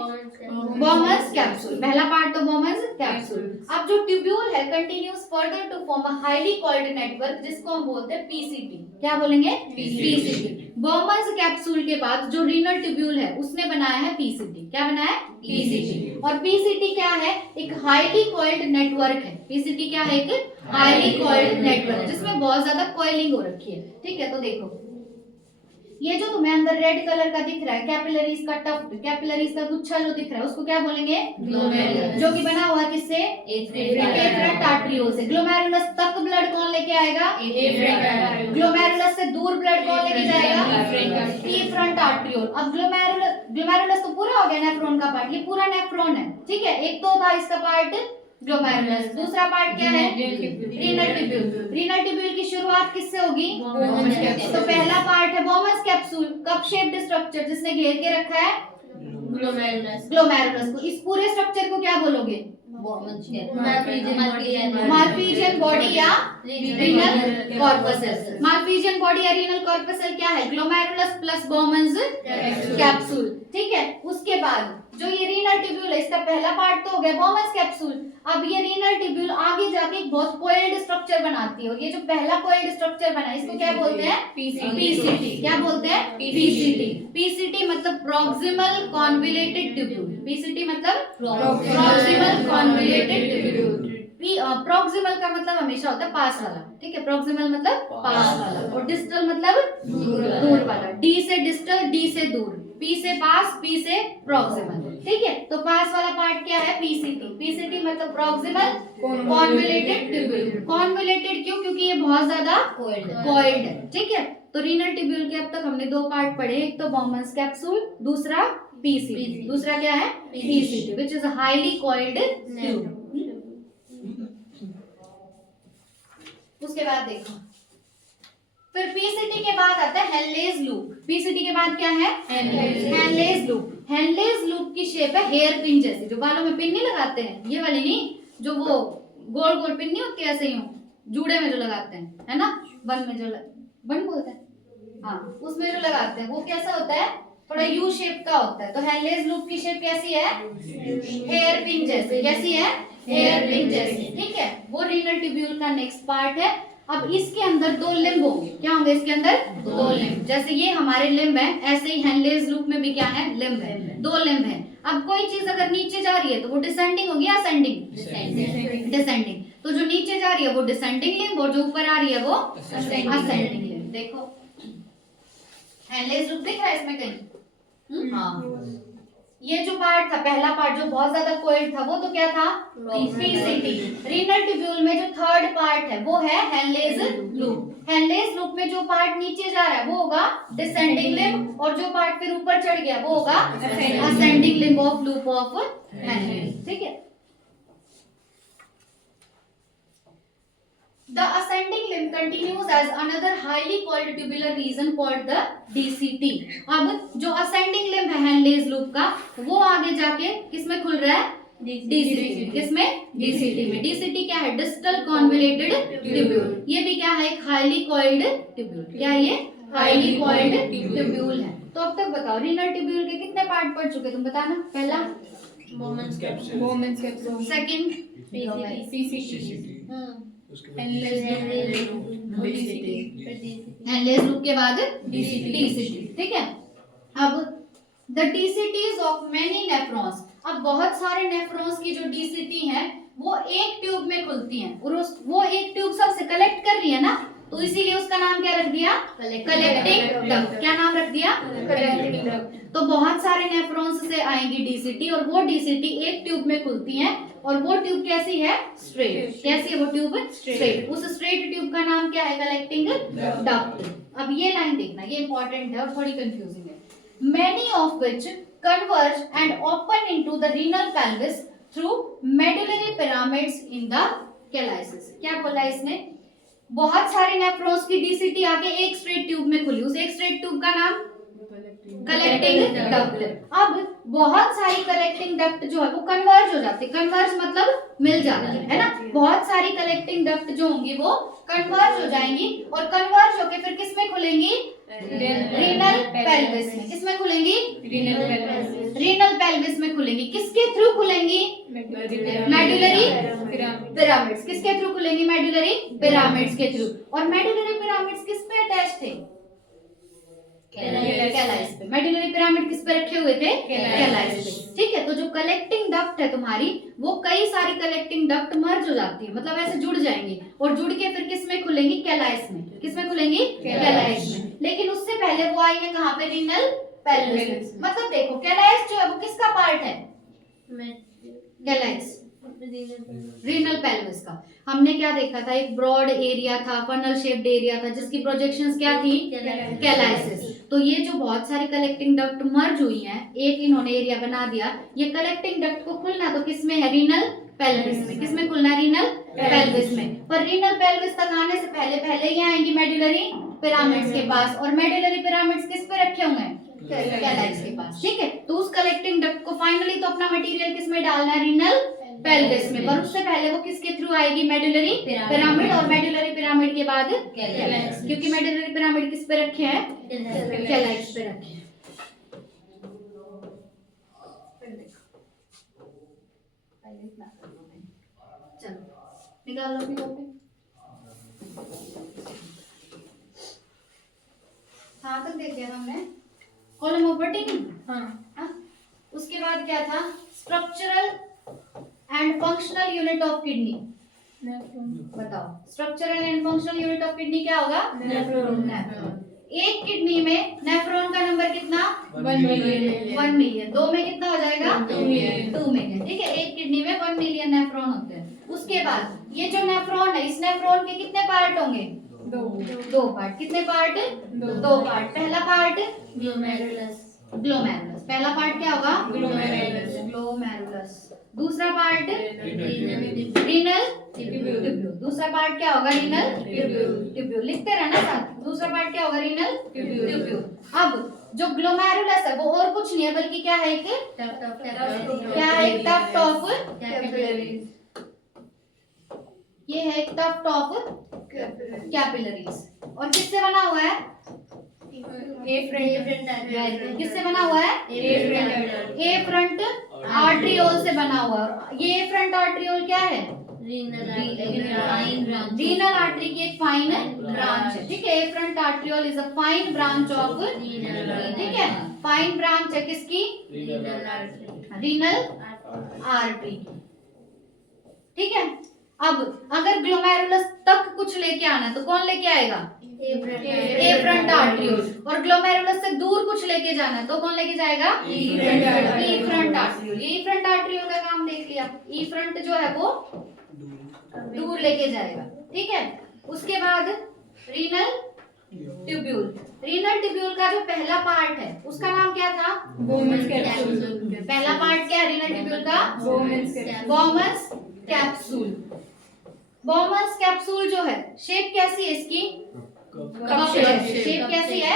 बॉमन्स कैप्सूल। पहला पार्ट तो बॉमन्स कैप्सूल। अब जो ट्यूब्यूल है continues further to form a highly coiled network, जिसको हम बोलते हैं पीसीटी। क्या बोलेंगे? पीसीटी। बॉमन्स कैप्सूल के बाद जो रीनल ट्यूब्यूल है उसने बनाया है पीसीटी। क्या बनाया है? पीसीटी। और पीसीटी क्या है? एक हाईली कॉइल्ड नेटवर्क है। पीसीटी क्या है? एक हाईली कॉइल्ड नेटवर्क जिसमें बहुत ज्यादा कॉइलिंग हो रखी है। ठीक है, तो देखो ये जो तुम्हें अंदर रेड कलर का दिख रहा है, कैपिलरीज का टफ्ट, कैपिलरीज का गुच्छा जो दिख रहा है उसको क्या बोलेंगे? ग्लोमेरुलस। जो कि बना हुआ है किससे? एफ्रंट आर्टरियोल से। ग्लोमेरुलस तक ब्लड कौन लेके आएगा? ग्लोमेरुलस से दूर ब्लड कौन लेके जाएगा? एफ्रंट आर्टरियोल। अब ग्लोमेरुलस तो पूरा हो गया नेफ्रॉन का पार्ट, ये पूरा नेफ्रॉन है। ठीक है, एक तो था इसका पार्ट ग्लोमेरुलस, दूसरा पार्ट क्या है? Renal tubule. रीनल ट्यूब्यूल की शुरुआत किससे होगी? तो पहला पार्ट है बॉमन्स कैप्सूल, कप शेप्ड स्ट्रक्चर, जिसने घेर के रखा है ग्लोमेरुलस को। इस पूरे स्ट्रक्चर को क्या बोलोगे? माल्पीजियन बॉडी या रीनल कॉर्पसल। माल्पीजियन बॉडी या रीनल कॉर्पसल क्या है? Glomerulus plus Bowman's capsule. ठीक है, उसके बाद जो ये रीनल ट्यूब्यूल है इसका पहला पार्ट तो हो गया बॉमन्स कैप्सूल। अब ये रीनल ट्यूब्यूल आगे जाके एक बहुत कोइल्ड स्ट्रक्चर बनाती है और ये जो पहला कोइल्ड स्ट्रक्चर बना है इसको क्या बोलते हैं? पीसीटी। क्या बोलते हैं? पीसीटी। पीसीटी मतलब प्रॉक्सिमल कॉन्वोल्यूटेड ट्यूब्यूल। पीसीटी मतलब प्रॉक्सिमल कॉन्वोल्यूटेड ट्यूब्यूल। प्रॉक्सिमल का मतलब हमेशा होता है पास वाला। ठीक है, प्रॉक्सिमल मतलब पास वाला और डिस्टल मतलब दूर वाला। डी से डिस्टल, डी से दूर, पी से पास, पी से प्रॉक्सिमल। ठीक है, तो पास वाला पार्ट क्या है? पीसीटी। पीसीटी मतलब प्रॉक्सिमल कॉन्वोल्यूटेड ट्यूब्यूल। कॉन्वोल्यूटेड क्यों? क्योंकि ये बहुत ज्यादा कॉइल्ड है। ठीक है, तो रीनल ट्यूब्यूल के अब तक हमने दो पार्ट पढ़े, एक तो बॉमन्स कैप्सूल, दूसरा पीसीटी। दूसरा क्या है? PCT, which is a highly coiled tube. उसके बाद देखो, फिर पीसीटी के बाद आता है हेनलेज लूप। पीसीटी के बाद क्या है? Henle's loop. हेनलेज लूप की शेप है हेयर पिन जैसी, जो बालों में पिन नहीं लगाते हैं, ये वाली नहीं, जो वो गोल गोल पिन नहीं होती ऐसे ही जूड़े में जो लगाते हैं, है ना, बन में जो बन बोलते हैं, हाँ, उसमें जो लगाते हैं वो कैसा होता है? थोड़ा यू शेप का होता है। तो हेनलेज लूप की शेप कैसी है? हेयर पिन जैसी। कैसी है? हेयर पिन जैसी, ठीक है। वो रीनल ट्यूब्यूल का नेक्स्ट पार्ट है। अब इसके अंदर दो लिम्ब होंगे। क्या होंगे इसके अंदर? दो लिम्ब। जैसे ये हमारे लिम्ब है, ऐसे ही हेनलेज लूप में भी क्या है? लिम्ब है, दो लिम्ब है। अब कोई चीज अगर नीचे जा रही है तो वो डिसेंडिंग होगी या असेंडिंग? डिसेंडिंग। तो जो नीचे जा रही है वो डिसेंडिंग लिम्ब, और जो ऊपर आ रही है वो असेंडिंग लिम्ब। देखो हेनलेज लूप दिख रहा है इसमें कहीं? हाँ, ये जो पार्ट था, पहला पार्ट जो बहुत ज्यादा कोइल्ड था, वो तो क्या था? पीसीटी। रीनल ट्यूब्यूल में जो थर्ड पार्ट है वो है हेनलेज लूप। हेनलेज लूप में जो पार्ट नीचे जा रहा है वो होगा डिसेंडिंग लिम्ब, और जो पार्ट फिर ऊपर चढ़ गया वो होगा ascending limb of loop of Henle's, ठीक है। The ascending limb continues as another highly coiled tubular region called the DCT. अब जो ascending limb है हेनलेज लूप का, वो आगे जाके किसमें खुल रहा है? DCT। किसमें? DCT में। DCT क्या है? Distal convoluted tubule. ये भी क्या है? एक हाईली कॉइल्ड ट्यूब्यूल। क्या है ये? हाईली कॉइल्ड ट्यूब्यूल है। तो अब तक बताओ रीनल ट्यूब्यूल के कितने पार्ट पढ़ चुके तुम? बताना। पहला Bowman's capsule, second PCT, Henle's loop के बाद डीसीटी, ठीक है। अब the DCTs of many nephrons, अब बहुत सारे नेफ्रॉन्स की जो डीसीटी है वो एक ट्यूब में खुलती हैं, और वो एक ट्यूब सबसे कलेक्ट कर रही है ना, तो इसीलिए उसका नाम क्या रख दिया? Collecting duct. क्या नाम रख दिया? Collecting duct. तो बहुत सारे नेफ्रॉन्स से आएंगी डीसीटी, और वो डीसीटी एक ट्यूब में खुलती हैं, और वो ट्यूब कैसी है? स्ट्रेट। कैसी है वो ट्यूब? स्ट्रेट। उस स्ट्रेट ट्यूब का नाम क्या है? Collecting duct. अब ये लाइन देखना, ये इंपॉर्टेंट है और थोड़ी कंफ्यूजिंग है। Many of which converge and open into the renal pelvis through medullary pyramids in the calyces. क्या बोला इसने? बहुत सारे नेफ्रॉन्स की डीसीटी आके एक स्ट्रेट ट्यूब में खुली, उस एक स्ट्रेट ट्यूब का नाम कलेक्टिंग डक्ट। अब बहुत सारी कलेक्टिंग डक्ट जो है वो कन्वर्ज हो जाती है। कन्वर्ज मतलब मिल जाती है ना। बहुत सारी कलेक्टिंग डक्ट जो होंगी वो कन्वर्ज हो जाएंगी, और कन्वर्ज होके फिर किस में खुलेंगी? रीनल पेल्विस में। किसमें खुलेंगी? रीनल पेल्विस में खुलेंगी। किसके थ्रू खुलेंगी? Medullary pyramids. किसके थ्रू खुलेंगी? मेडुलरी पिरामिड्स के थ्रू। और मेडुलरी पिरामिड्स किस पे अटैच थे? कैलाइस पे। मेडुलरी पिरामिड किस पे रखे हुए थे? कैलाइस पे, ठीक है। तो जो कलेक्टिंग डक्ट है तुम्हारी, वो कई सारी कलेक्टिंग डक्ट मर्ज हो जाती है, मतलब ऐसे जुड़ जाएंगी, और जुड़ के फिर किस में खुलेंगी? कैलाइस में। किस में खुलेंगी? कैलाइस में। लेकिन उससे पहले वो आई है कहाँ पे? Renal pelvis. मतलब देखो कैलाइस जो है वो किसका पार्ट है? कैलाइस रीनल पेल्विस का। हमने क्या देखा था? एक ब्रॉड एरिया था, फनल शेप्ड एरिया था, जिसकी प्रोजेक्शंस क्या थी? कैलाइसिस। तो ये जो बहुत सारी कलेक्टिंग डक्ट मर्ज हुई हैं, एक इन्होंने एरिया बना दिया। ये कलेक्टिंग डक्ट को खुलना तो किसमें है? रीनल पेल्विस में। किसमें खुलना है? रीनल पेल्विस में। पर रीनल पेल्विस तक आने से पहले पहले ही आएंगी मेडुलरी पिरामिड्स के पास, और मेडुलरी पिरामिड्स किस पे रखे हुए हैं? कैलाइस के पास, ठीक है। तो उस कलेक्टिंग डक्ट को फाइनली तो अपना मटेरियल किस में डालना है? रीनल पेल्विस में। पर उससे पहले वो किसके थ्रू आएगी? मेडुलरी पिरामिड, और मेडुलरी पिरामिड के बाद कैलाइस, क्योंकि मेडुलरी पिरामिड किस पे रखे हैं? कैलाइस पे रखे हैं। चलो निकाल लो अपनी कॉपी। हाँ तक देख लिया हमने कॉलम ऑफ बॉडी। हाँ, उसके बाद क्या था? Structural and functional unit of kidney. बताओ structural and functional unit of kidney क्या होगा? नेफ्रॉन। एक किडनी में नेफ्रॉन का नंबर कितना? 1 मिलियन। दो में कितना हो जाएगा? 2 मिलियन, ठीक है। एक किडनी में 1 मिलियन नेफ्रॉन होते हैं। उसके बाद ये जो नेफ्रॉन है, इस नेफ्रॉन के कितने पार्ट होंगे? दो पार्ट। कितने पार्ट? दो पार्ट। पहला पार्ट ग्लोमेरुलस। ग्लोमेरुलस। पहला पार्ट क्या होगा? ग्लोमेरुलस। ग्लोमेरुलस। दूसरा part renal renal tubule. Tubule. दूसरा पार्ट क्या होगा? Renal tubule. ट्यूब्यूल। लिखते रहना साथ। दूसरा पार्ट क्या होगा? Renal tubule. ट्यूब्यूल। अब जो ग्लोमेरुलस है वो और कुछ नहीं है बल्कि क्या है? एक क्या है? एक टफ्ट ऑफ कैपिलरीज। ये है एक टफ्ट ऑफ कैपिलरीज। और किससे बना हुआ है? किससे बना हुआ है? ए फ्रंट आर्ट्रियोल से बना हुआ है। ये ए फ्रंट आर्ट्रियोल क्या है? रीनल आर्टरी की एक फाइन ब्रांच है। ठीक है, ए front arteriole is a fine branch of, ठीक है, फाइन ब्रांच है किसकी? Renal artery. ठीक है, अब अगर ग्लोमेरुलस तक कुछ लेके आना है तो कौन लेके आएगा? ए फ्रंट आर्ट्रियोल। और ग्लोमेरुलस से दूर कुछ लेके जाना है तो कौन लेके जाएगा? ई फ्रंट आर्ट्रियोल। ई फ्रंट आर्ट्रियोल का काम देख लिया। ई फ्रंट जो है वो दूर लेके जाएगा। ठीक है, उसके बाद रीनल ट्यूब्यूल। रीनल ट्यूब्यूल का जो पहला पार्ट है उसका नाम क्या था? बोमेंस कैप्सूल। पहला पार्ट क्या है रीनल ट्यूब्यूल का? बोमेंस कैप्सूल। बोमेंस कैप्सूल जो है शेप कैसी है इसकी? Cup shape. शेप कैसी है?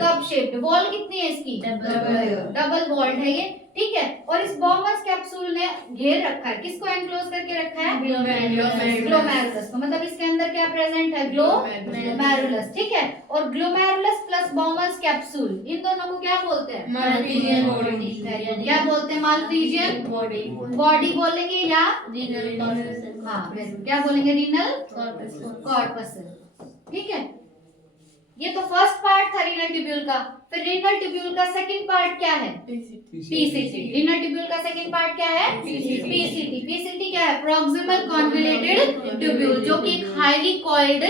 Cup shape. वॉल कितनी है इसकी? डबल वॉल्ड है ये। ठीक है, और इस बोमेंस कैप्सूल ने घेर रखा है, किसको एनक्लोज करके रखा है? ग्लोमेरुलस को। मतलब इसके अंदर क्या प्रेजेंट है? ग्लोमेरुलस। ठीक है, और ग्लोमेरुलस प्लस बोमेंस कैप्सूल इन दोनों को क्या बोलते हैं? Malpighian body. क्या बोलते हैं? मालफिजियन बॉडी बोलेंगे या हाँ क्या बोलेंगे? Renal corpuscle. ठीक है, ये तो फर्स्ट पार्ट था रीनल ट्यूब्यूल का। फिर रीनल ट्यूब्यूल का सेकंड पार्ट क्या है? पीसीटी। रीनल ट्यूब्यूल का सेकंड पार्ट क्या है? पीसीटी। पीसीटी क्या है? प्रॉक्सिमल कॉन्वोल्यूटेड ट्यूब्यूल, जो कि एक हाईली कॉइल्ड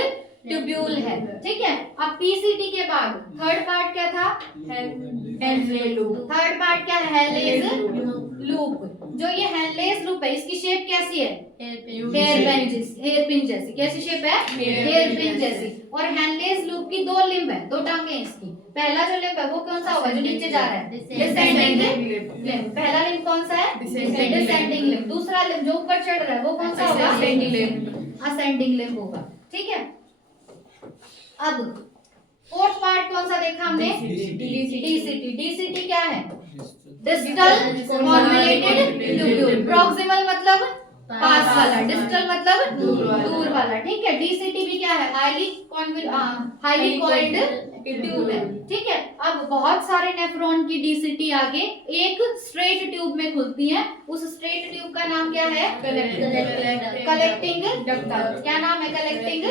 ट्यूब्यूल है। ठीक है, अब पीसीटी के बाद थर्ड पार्ट क्या था? Henle loop. थर्ड पार्ट क्या है? Henle's loop. जो ये हेनलेज लूप है इसकी शेप कैसी है? हेयर पिन जैसी। कैसी शेप है? हेयर पिन जैसी। और हेनलेज लूप की दो लिंब है, दो टांगे हैं इसकी। पहला जो लिंब है वो कौन सा होगा? जो नीचे जा रहा है, डिसेंडिंग लिंब। पहला लिंब कौन सा है? Descending limb. दूसरा लिंब जो ऊपर चढ़ रहा है वो कौन सा होगा? असेंडिंग लिंब होगा। ठीक है, अब फोर्थ पार्ट कौन सा देखा हमने? डीसीटी। डीसीटी क्या है? Distal convoluted tubule. प्रॉक्सिमल मतलब पास वाला, डिस्टल मतलब दूर वाला। ठीक है, डीसीटी भी क्या है? हाईली कॉइल्ड ट्यूब है। ठीक है, अब बहुत सारे नेफ्रॉन की डीसीटी आगे एक स्ट्रेट ट्यूब में खुलती है। उस स्ट्रेट ट्यूब का नाम क्या है? Collecting duct. क्या नाम है? Collecting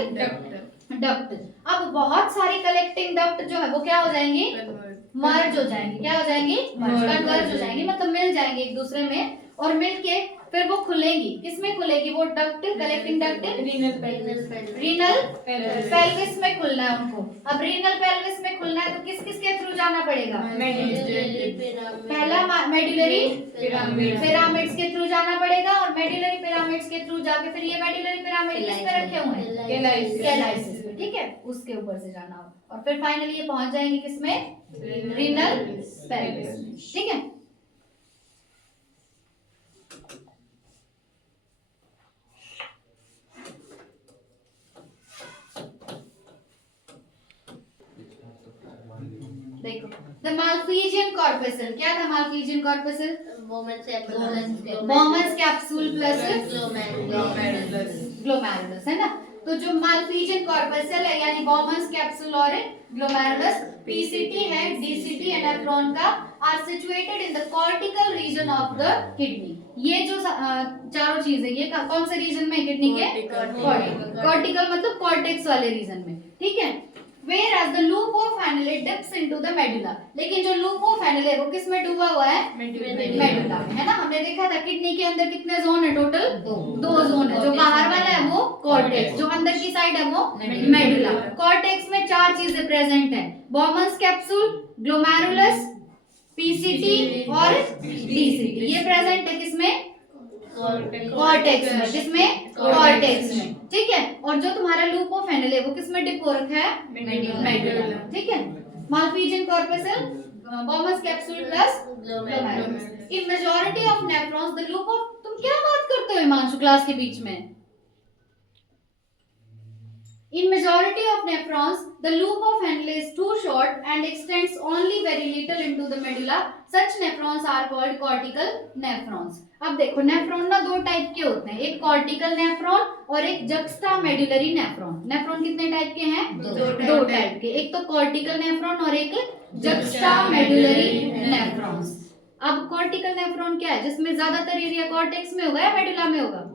duct. अब बहुत सारी कलेक्टिंग डक्ट जो है वो क्या हो जाएंगी? मर्ज हो जाएंगी। क्या हो जाएंगी? कन्वर्ज हो जाएंगी, मतलब मिल जाएंगे एक दूसरे में। और मिलके फिर वो खुलेंगी। किसमें खुलेगी वो duct? Collecting duct renal pelvis में खुलना है उनको। अब रीनल पेल्विस में खुलना है तो किस किस के थ्रू जाना पड़ेगा? पहला मेडुलरी पिरामिड्स के थ्रू जाना पड़ेगा। और मेडुलरी पिरामिड्स के थ्रू जाके फिर ये मेडुलरी पिरामिड किस पे रखे हुए हैं? कैलाइसिस पे। ठीक है, उसके ऊपर से जाना होगा और फिर फाइनली ये पहुंच जाएंगे किसमें? Renal pelvis. ठीक है, देखो द मालफिजियन कॉर्पसल। क्या था Malpighian corpuscle? Bowman's capsule plus glomerulus, है ना। तो जो मालफिजियन कॉर्पसल है यानी बोमेंस कैप्सूल और ग्लोमेरुलस, पीसीटी है, डीसीटी एंड नेफ्रॉन का are situated in the cortical region of the kidney. ये जो चारों चीजें ये कौन से रीजन में? किडनी के कॉर्टिकल मतलब कॉर्टेक्स वाले रीजन में। ठीक है, whereas the loop of annuli dips into the medulla। लेकिन जो loop of annuli है वो किस में डूबा हुआ है? मेडुला में, है ना। हमने देखा था किडनी के अंदर कितने जोन है टोटल? दो जोन है। जो बाहर वाला है वो कॉर्टेक्स, जो अंदर की साइड है वो मेडुला। कॉर्टेक्स में चार चीजें प्रेजेंट है: बोमेंस कैप्सूल, ग्लोमेरुलस, पीसीटी और डीसीटी। ये प्रेजेंट है किसमें? कॉर्टेक्स में, किसमें? कॉर्टेक्स में, ठीक है। और जो तुम्हारा लूप ऑफ हैंडल है वो किसमें डिप हो रखा है? मेडुला, ठीक है। Malpighian corpuscle, Bowman's capsule plus glomerulus. In majority of nephrons the loop of, तुम क्या बात करते हो हिमांशु क्लास के बीच में? In majority of nephrons, the loop of Henle is too short and extends only very little into the medulla. Such nephrons are called cortical nephrons. अब देखो nephron ना दो टाइप के होते हैं, एक कॉर्टिकल नेफ्रॉन और एक जक्स्टा मेडुलरी नेफ्रॉन। नेफ्रॉन कितने टाइप के हैं? दो टाइप के, एक तो कॉर्टिकल नेफ्रॉन और एक जक्स्टा मेडुलरी नेफ्रॉन्स। अब कॉर्टिकल नेफ्रॉन क्या है? जिसमें ज्यादातर एरिया कॉर्टेक्स में होगा या मेडुला में होगा?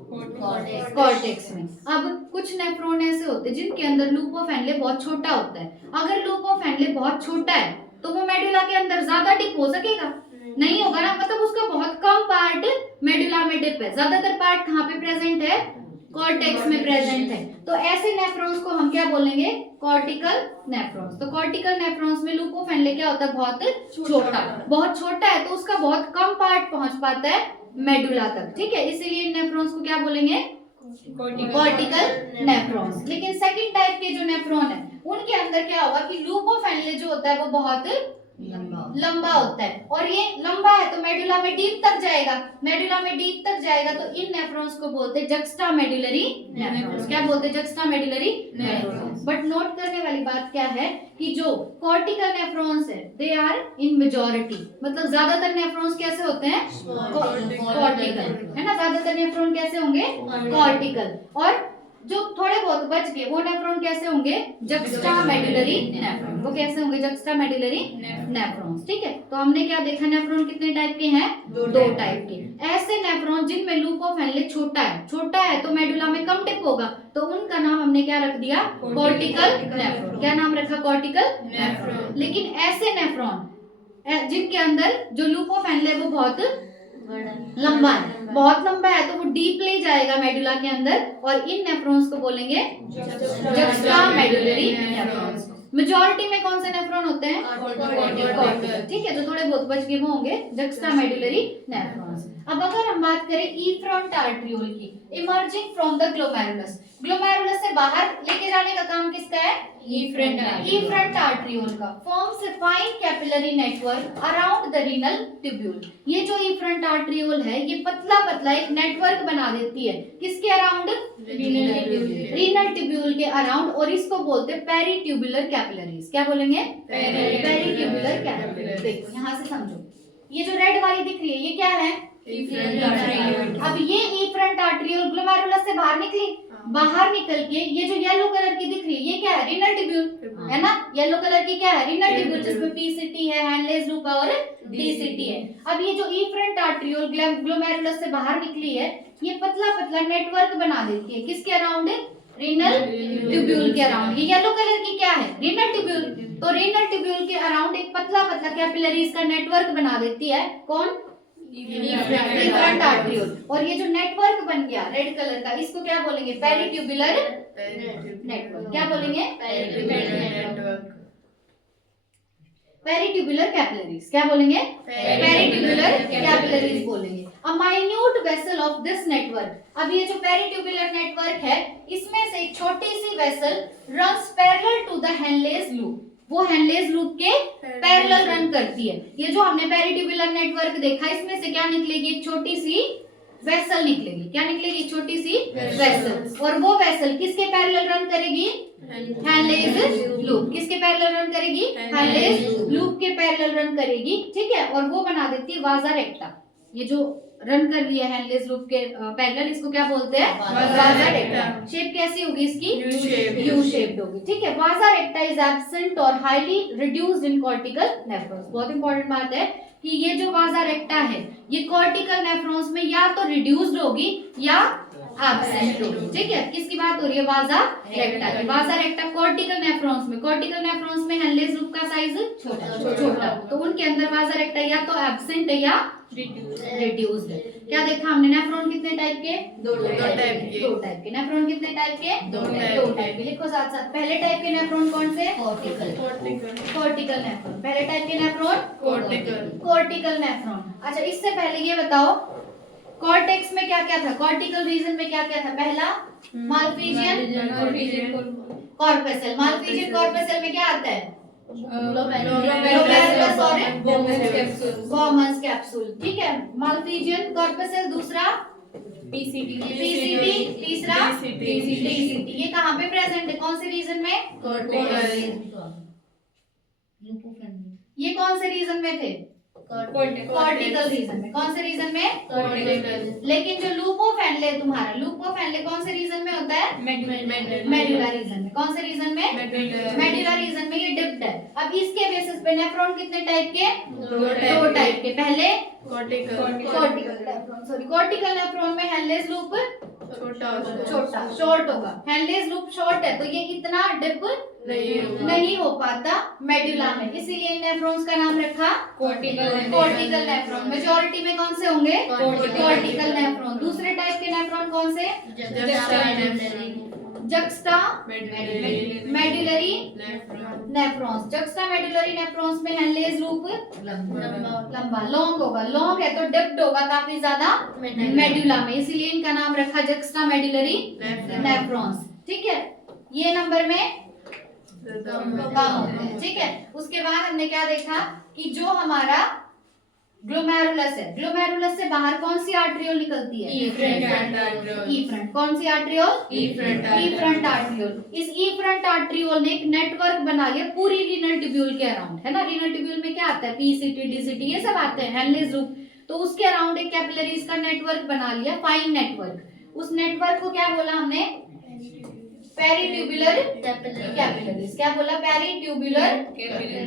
कॉर्टेक्स में। अब कुछ नेफ्रॉन ऐसे होते हैं जिनके अंदर लूप ऑफ हैंडले बहुत छोटा होता है। अगर लूप ऑफ हैंडले बहुत छोटा है तो वो मेडुला के अंदर ज्यादा डिप हो सकेगा? नहीं होगा ना, मतलब उसका बहुत कम पार्ट मेडुला में डिप है, ज्यादातर पार्ट कहाँ पे प्रेजेंट है? कॉर्टेक्स में प्रेजेंट है। तो ऐसे नेफ्रॉन्स को हम क्या बोलेंगे? Cortical nephrons. तो कॉर्टिकल नेफ्रॉन्स में लूप ऑफ हैंडले क्या होता है? बहुत छोटा है, तो उसका बहुत कम पार्ट पहुंच पाता है मेडुला तक, ठीक है। इसीलिए इन नेफ्रॉन्स को क्या बोलेंगे? Cortical nephrons. लेकिन सेकंड टाइप के जो नेफ्रॉन है उनके अंदर क्या होगा कि लूप ऑफ हैंडले जो होता है वो बहुत लंबा होता है, और ये लंबा है तो मेडुला में डीप तक जाएगा, तो इन नेफ्रॉन्स को बोलते हैं जक्स्टा मेडुलरी नेफ्रॉन्स। क्या बोलते हैं? Juxta medullary nephrons. But note करने वाली बात क्या है कि जो कॉर्टिकल नेफ्रॉन्स है दे आर इन मेजॉरिटी, मतलब ज्यादातर नेफ्रॉन्स कैसे होते हैं? कॉर्टिकल, है ना। ज्यादातर नेफ्रॉन कैसे होंगे? कॉर्टिकल। और जो थोड़े बहुत बच गए वो नेफ्रॉन कैसे होंगे? Juxta medullary nephron. वो कैसे होंगे? जक्स्टा मेडुलरी नेफ्रॉन्स, ठीक है। तो हमने क्या देखा? नेफ्रॉन कितने टाइप के हैं? दो टाइप के। ऐसे नेफ्रॉन जिनमें लूप ऑफ हैंडले छोटा है तो मेडुला में कम टिप होगा, तो उनका नाम हमने क्या रख दिया? Cortical nephron. क्या नाम रखा? Cortical nephron. लेकिन ऐसे नेफ्रॉन जिनके अंदर जो लूप ऑफ हैंडले है वो बहुत लंबा है, तो वो डीपली जाएगा मेडुला के अंदर, और इन नेफ्रॉन्स को बोलेंगे जक्स्टा मेडुलरी नेफ्रॉन्स। मेजॉरिटी में कौन से नेफ्रॉन होते हैं? कॉर्टिकल, ठीक है। जो थोड़े बहुत बच गए वो होंगे जक्स्टा मेडुलरी नेफ्रॉन्स। अब अगर हम बात करें इफ्रंट आर्ट्रियोल की, emerging from the glomerulus, glomerulus से बाहर लेके जाने का काम किसका है? इफ्रंट आर्ट्रियोल का। Forms a fine capillary network around the renal tubule. ये जो इफ्रंट आर्ट्रियोल है ये पतला एक नेटवर्क बना देती है, किसके अराउंड? रीनल ट्यूब्यूल के अराउंड, और इसको बोलते हैं पेरिट्यूबुलर कैपिलरीज। क्या बोलेंगे? Peritubular capillaries. देखो यहाँ से समझो, ये जो रेड वाली दिख रही है ये क्या है? अब ये इफ्रंट आर्ट्रियोल ग्लोमेरुलस से बाहर निकल के ये जो येलो कलर की दिख रही है ये क्या है? रीनल ट्यूब्यूल, है ना। येलो कलर की क्या है? रीनल ट्यूब्यूल, जिसमें पीसीटी है, हैंडलेस लूप और डीसीटी है। अब ये जो इफ्रंट आर्ट्रियोल ग्लोमेरुलस से बाहर निकली है ये पतला नेटवर्क बना देती है, किसके अराउंड? रीनल ट्यूब्यूल के अराउंड। ये येलो कलर की क्या है? Renal tubule. तो रीनल ट्यूब्यूल के अराउंड एक पतला कैपिलरीज का नेटवर्क बना देती है, कौन? इफ्रंट आर्ट्रियोल। और ये जो नेटवर्क बन गया रेड कलर का, इसको क्या बोलेंगे? Peritubular network. क्या बोलेंगे? Peritubular capillaries. क्या बोलेंगे? पेरिट्यूबुलर कैपिलरीज बोलेंगे। A minute vessel of this network. अब ये जो पेरिट्यूबुलर नेटवर्क है इसमें से एक छोटी सी vessel runs parallel to the Henle's loop, वो हैंडलेस लूप के पैरेलल रन करती है। ये जो हमने पेरिट्यूबुलर नेटवर्क देखा इसमें से क्या निकलेगी? एक छोटी सी वेसल निकलेगी। क्या निकलेगी? छोटी सी वेसल। और वो वेसल किसके पैरेलल रन करेगी? Handless loop. किसके पैरेलल रन करेगी? हैंडलेस लूप के पैरेलल रन करेगी, ठीक है। और वो बना देती है वाजा रेक्टा। ये जो रन कर रही है हैंडलेस लूप के पैरेलल, इसको क्या बोलते हैं? वाजा रेक्टा। शेप कैसी होगी इसकी? यू शेप्ड होगी, ठीक है। वाजा रेक्टा इज एब्सेंट और highly reduced in cortical nephrons. बहुत इंपॉर्टेंट बात है कि ये जो वाजा रेक्टा है ये कॉर्टिकल नेफ्रॉन्स में या तो रिड्यूस्ड होगी या एब्सेंट होगी, ठीक है। किसकी बात हो रही है? वाजा रेक्टा की। वाजा रेक्टा कॉर्टिकल नेफ्रॉन्स में हैंडलेस लूप का साइज छोटा, तो उनके अंदर वाजा रेक्टा या तो एब्सेंट है या रिड्यूस्ड है। क्या देखा हमने? नेफ्रॉन कितने टाइप के? दो टाइप के। नेफ्रॉन कितने टाइप के? दो टाइप के। लिखो साथ साथ। पहले टाइप के नेफ्रॉन कौन से? Cortical nephron. पहले टाइप के नेफ्रॉन कॉर्टिकल नेफ्रॉन। अच्छा, इससे पहले ये बताओ कॉर्टेक्स में क्या क्या था, कॉर्टिकल रीजन में क्या क्या था, पहला मालफिजियन कॉर्पसेल, मालफिजियन कॉर्पसेल में क्या आता है, ग्लोमेरुलस और बॉमन्स कैप्सूल, ठीक है। मालफिजियन कॉर्पसेल, दूसरा पीसीटी, तीसरा DCT। ये कहाँ पे प्रेजेंट है, कौन से रीजन में, ये कौन से रीजन में थे, कॉर्टिकल रीजन में, कौन से रीजन में, लेकिन जो लूप ऑफ फैनले तुम्हारा, लूप ऑफ फैनले कौन से रीजन में होता है, मेडुला रीजन में, कौन से रीजन में, मेडुला रीजन में, ये डिप्ड है। अब इसके बेसिस पे नेफ्रॉन कितने टाइप के, दो टाइप के, पहले कॉर्टिकल नेफ्रॉन में हेनलेस लूप छोटा शॉर्ट होगा, हेनलेस लूप शॉर्ट है तो ये इतना डिप नहीं हो पाता मेडुला में, इसीलिए नेफ्रॉन्स का नाम रखा कॉर्टिकल नेफ्रॉन। मेजॉरिटी में कौन से होंगे, कॉर्टिकल नेफ्रॉन। दूसरे टाइप के नेफ्रॉन कौन से, juxta medullary nephrons, juxta medullary nephrons में हेनलेस लूप लंबा लॉन्ग होगा, लॉन्ग है तो डिप्ड होगा काफी ज्यादा मेडुला में, इसीलिए इनका नाम रखा जक्स्टा मेडुलरी नेफ्रॉन्स, ठीक है। ये नंबर में कम होते हैं, ठीक है। उसके बाद हमने क्या देखा कि जो हमारा ग्लोमेरुलस है, ग्लोमेरुलस से बाहर कौन सी आर्टरियोल निकलती है, ई फ्रंट, कौन सी आर्टरियोल, ई फ्रंट आर्टरियोल। इस ई फ्रंट आर्टरियोल ने एक नेटवर्क बना लिया पूरी रीनल ट्यूब्यूल के अराउंड, है ना। रीनल ट्यूब्यूल में क्या आता है, पीसीटी डीसीटी ये सब आते हैं, हेनलेस लूप, तो उसके अराउंड एक कैपिलरीज का नेटवर्क बना लिया, फाइन नेटवर्क। उस नेटवर्क को क्या बोला हमने, पेरिट्यूबुलर कैपिलरीज, क्या बोला, पेरिट्यूबुलर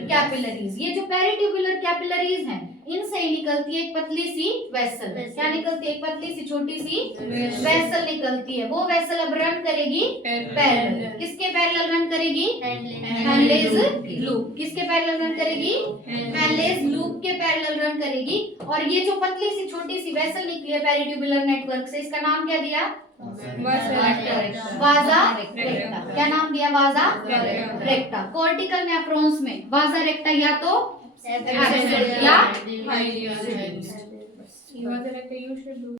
कैपिलरीज। ये जो पेरिट्यूबुलर कैपिलरीज हैं इनसे ही निकलती है एक पतली सी वेसल, क्या निकलती है, एक पतली सी छोटी सी वेसल निकलती है। वो वेसल अब रन करेगी पैरेलल, किसके पैरेलल रन करेगी, हेनलेस लूप, किसके पैरेलल रन करेगी, हेनलेस लूप के पैरेलल रन करेगी। और ये जो पतली सी छोटी सी वेसल निकली है पेरिट्यूबुलर नेटवर्क से, इसका नाम क्या दिया, वाजा रेक्टा, क्या नाम दिया, वाजा रेक्टा। कॉर्टिकल नेफ्रॉन्स में वाजा रेक्टा या तो या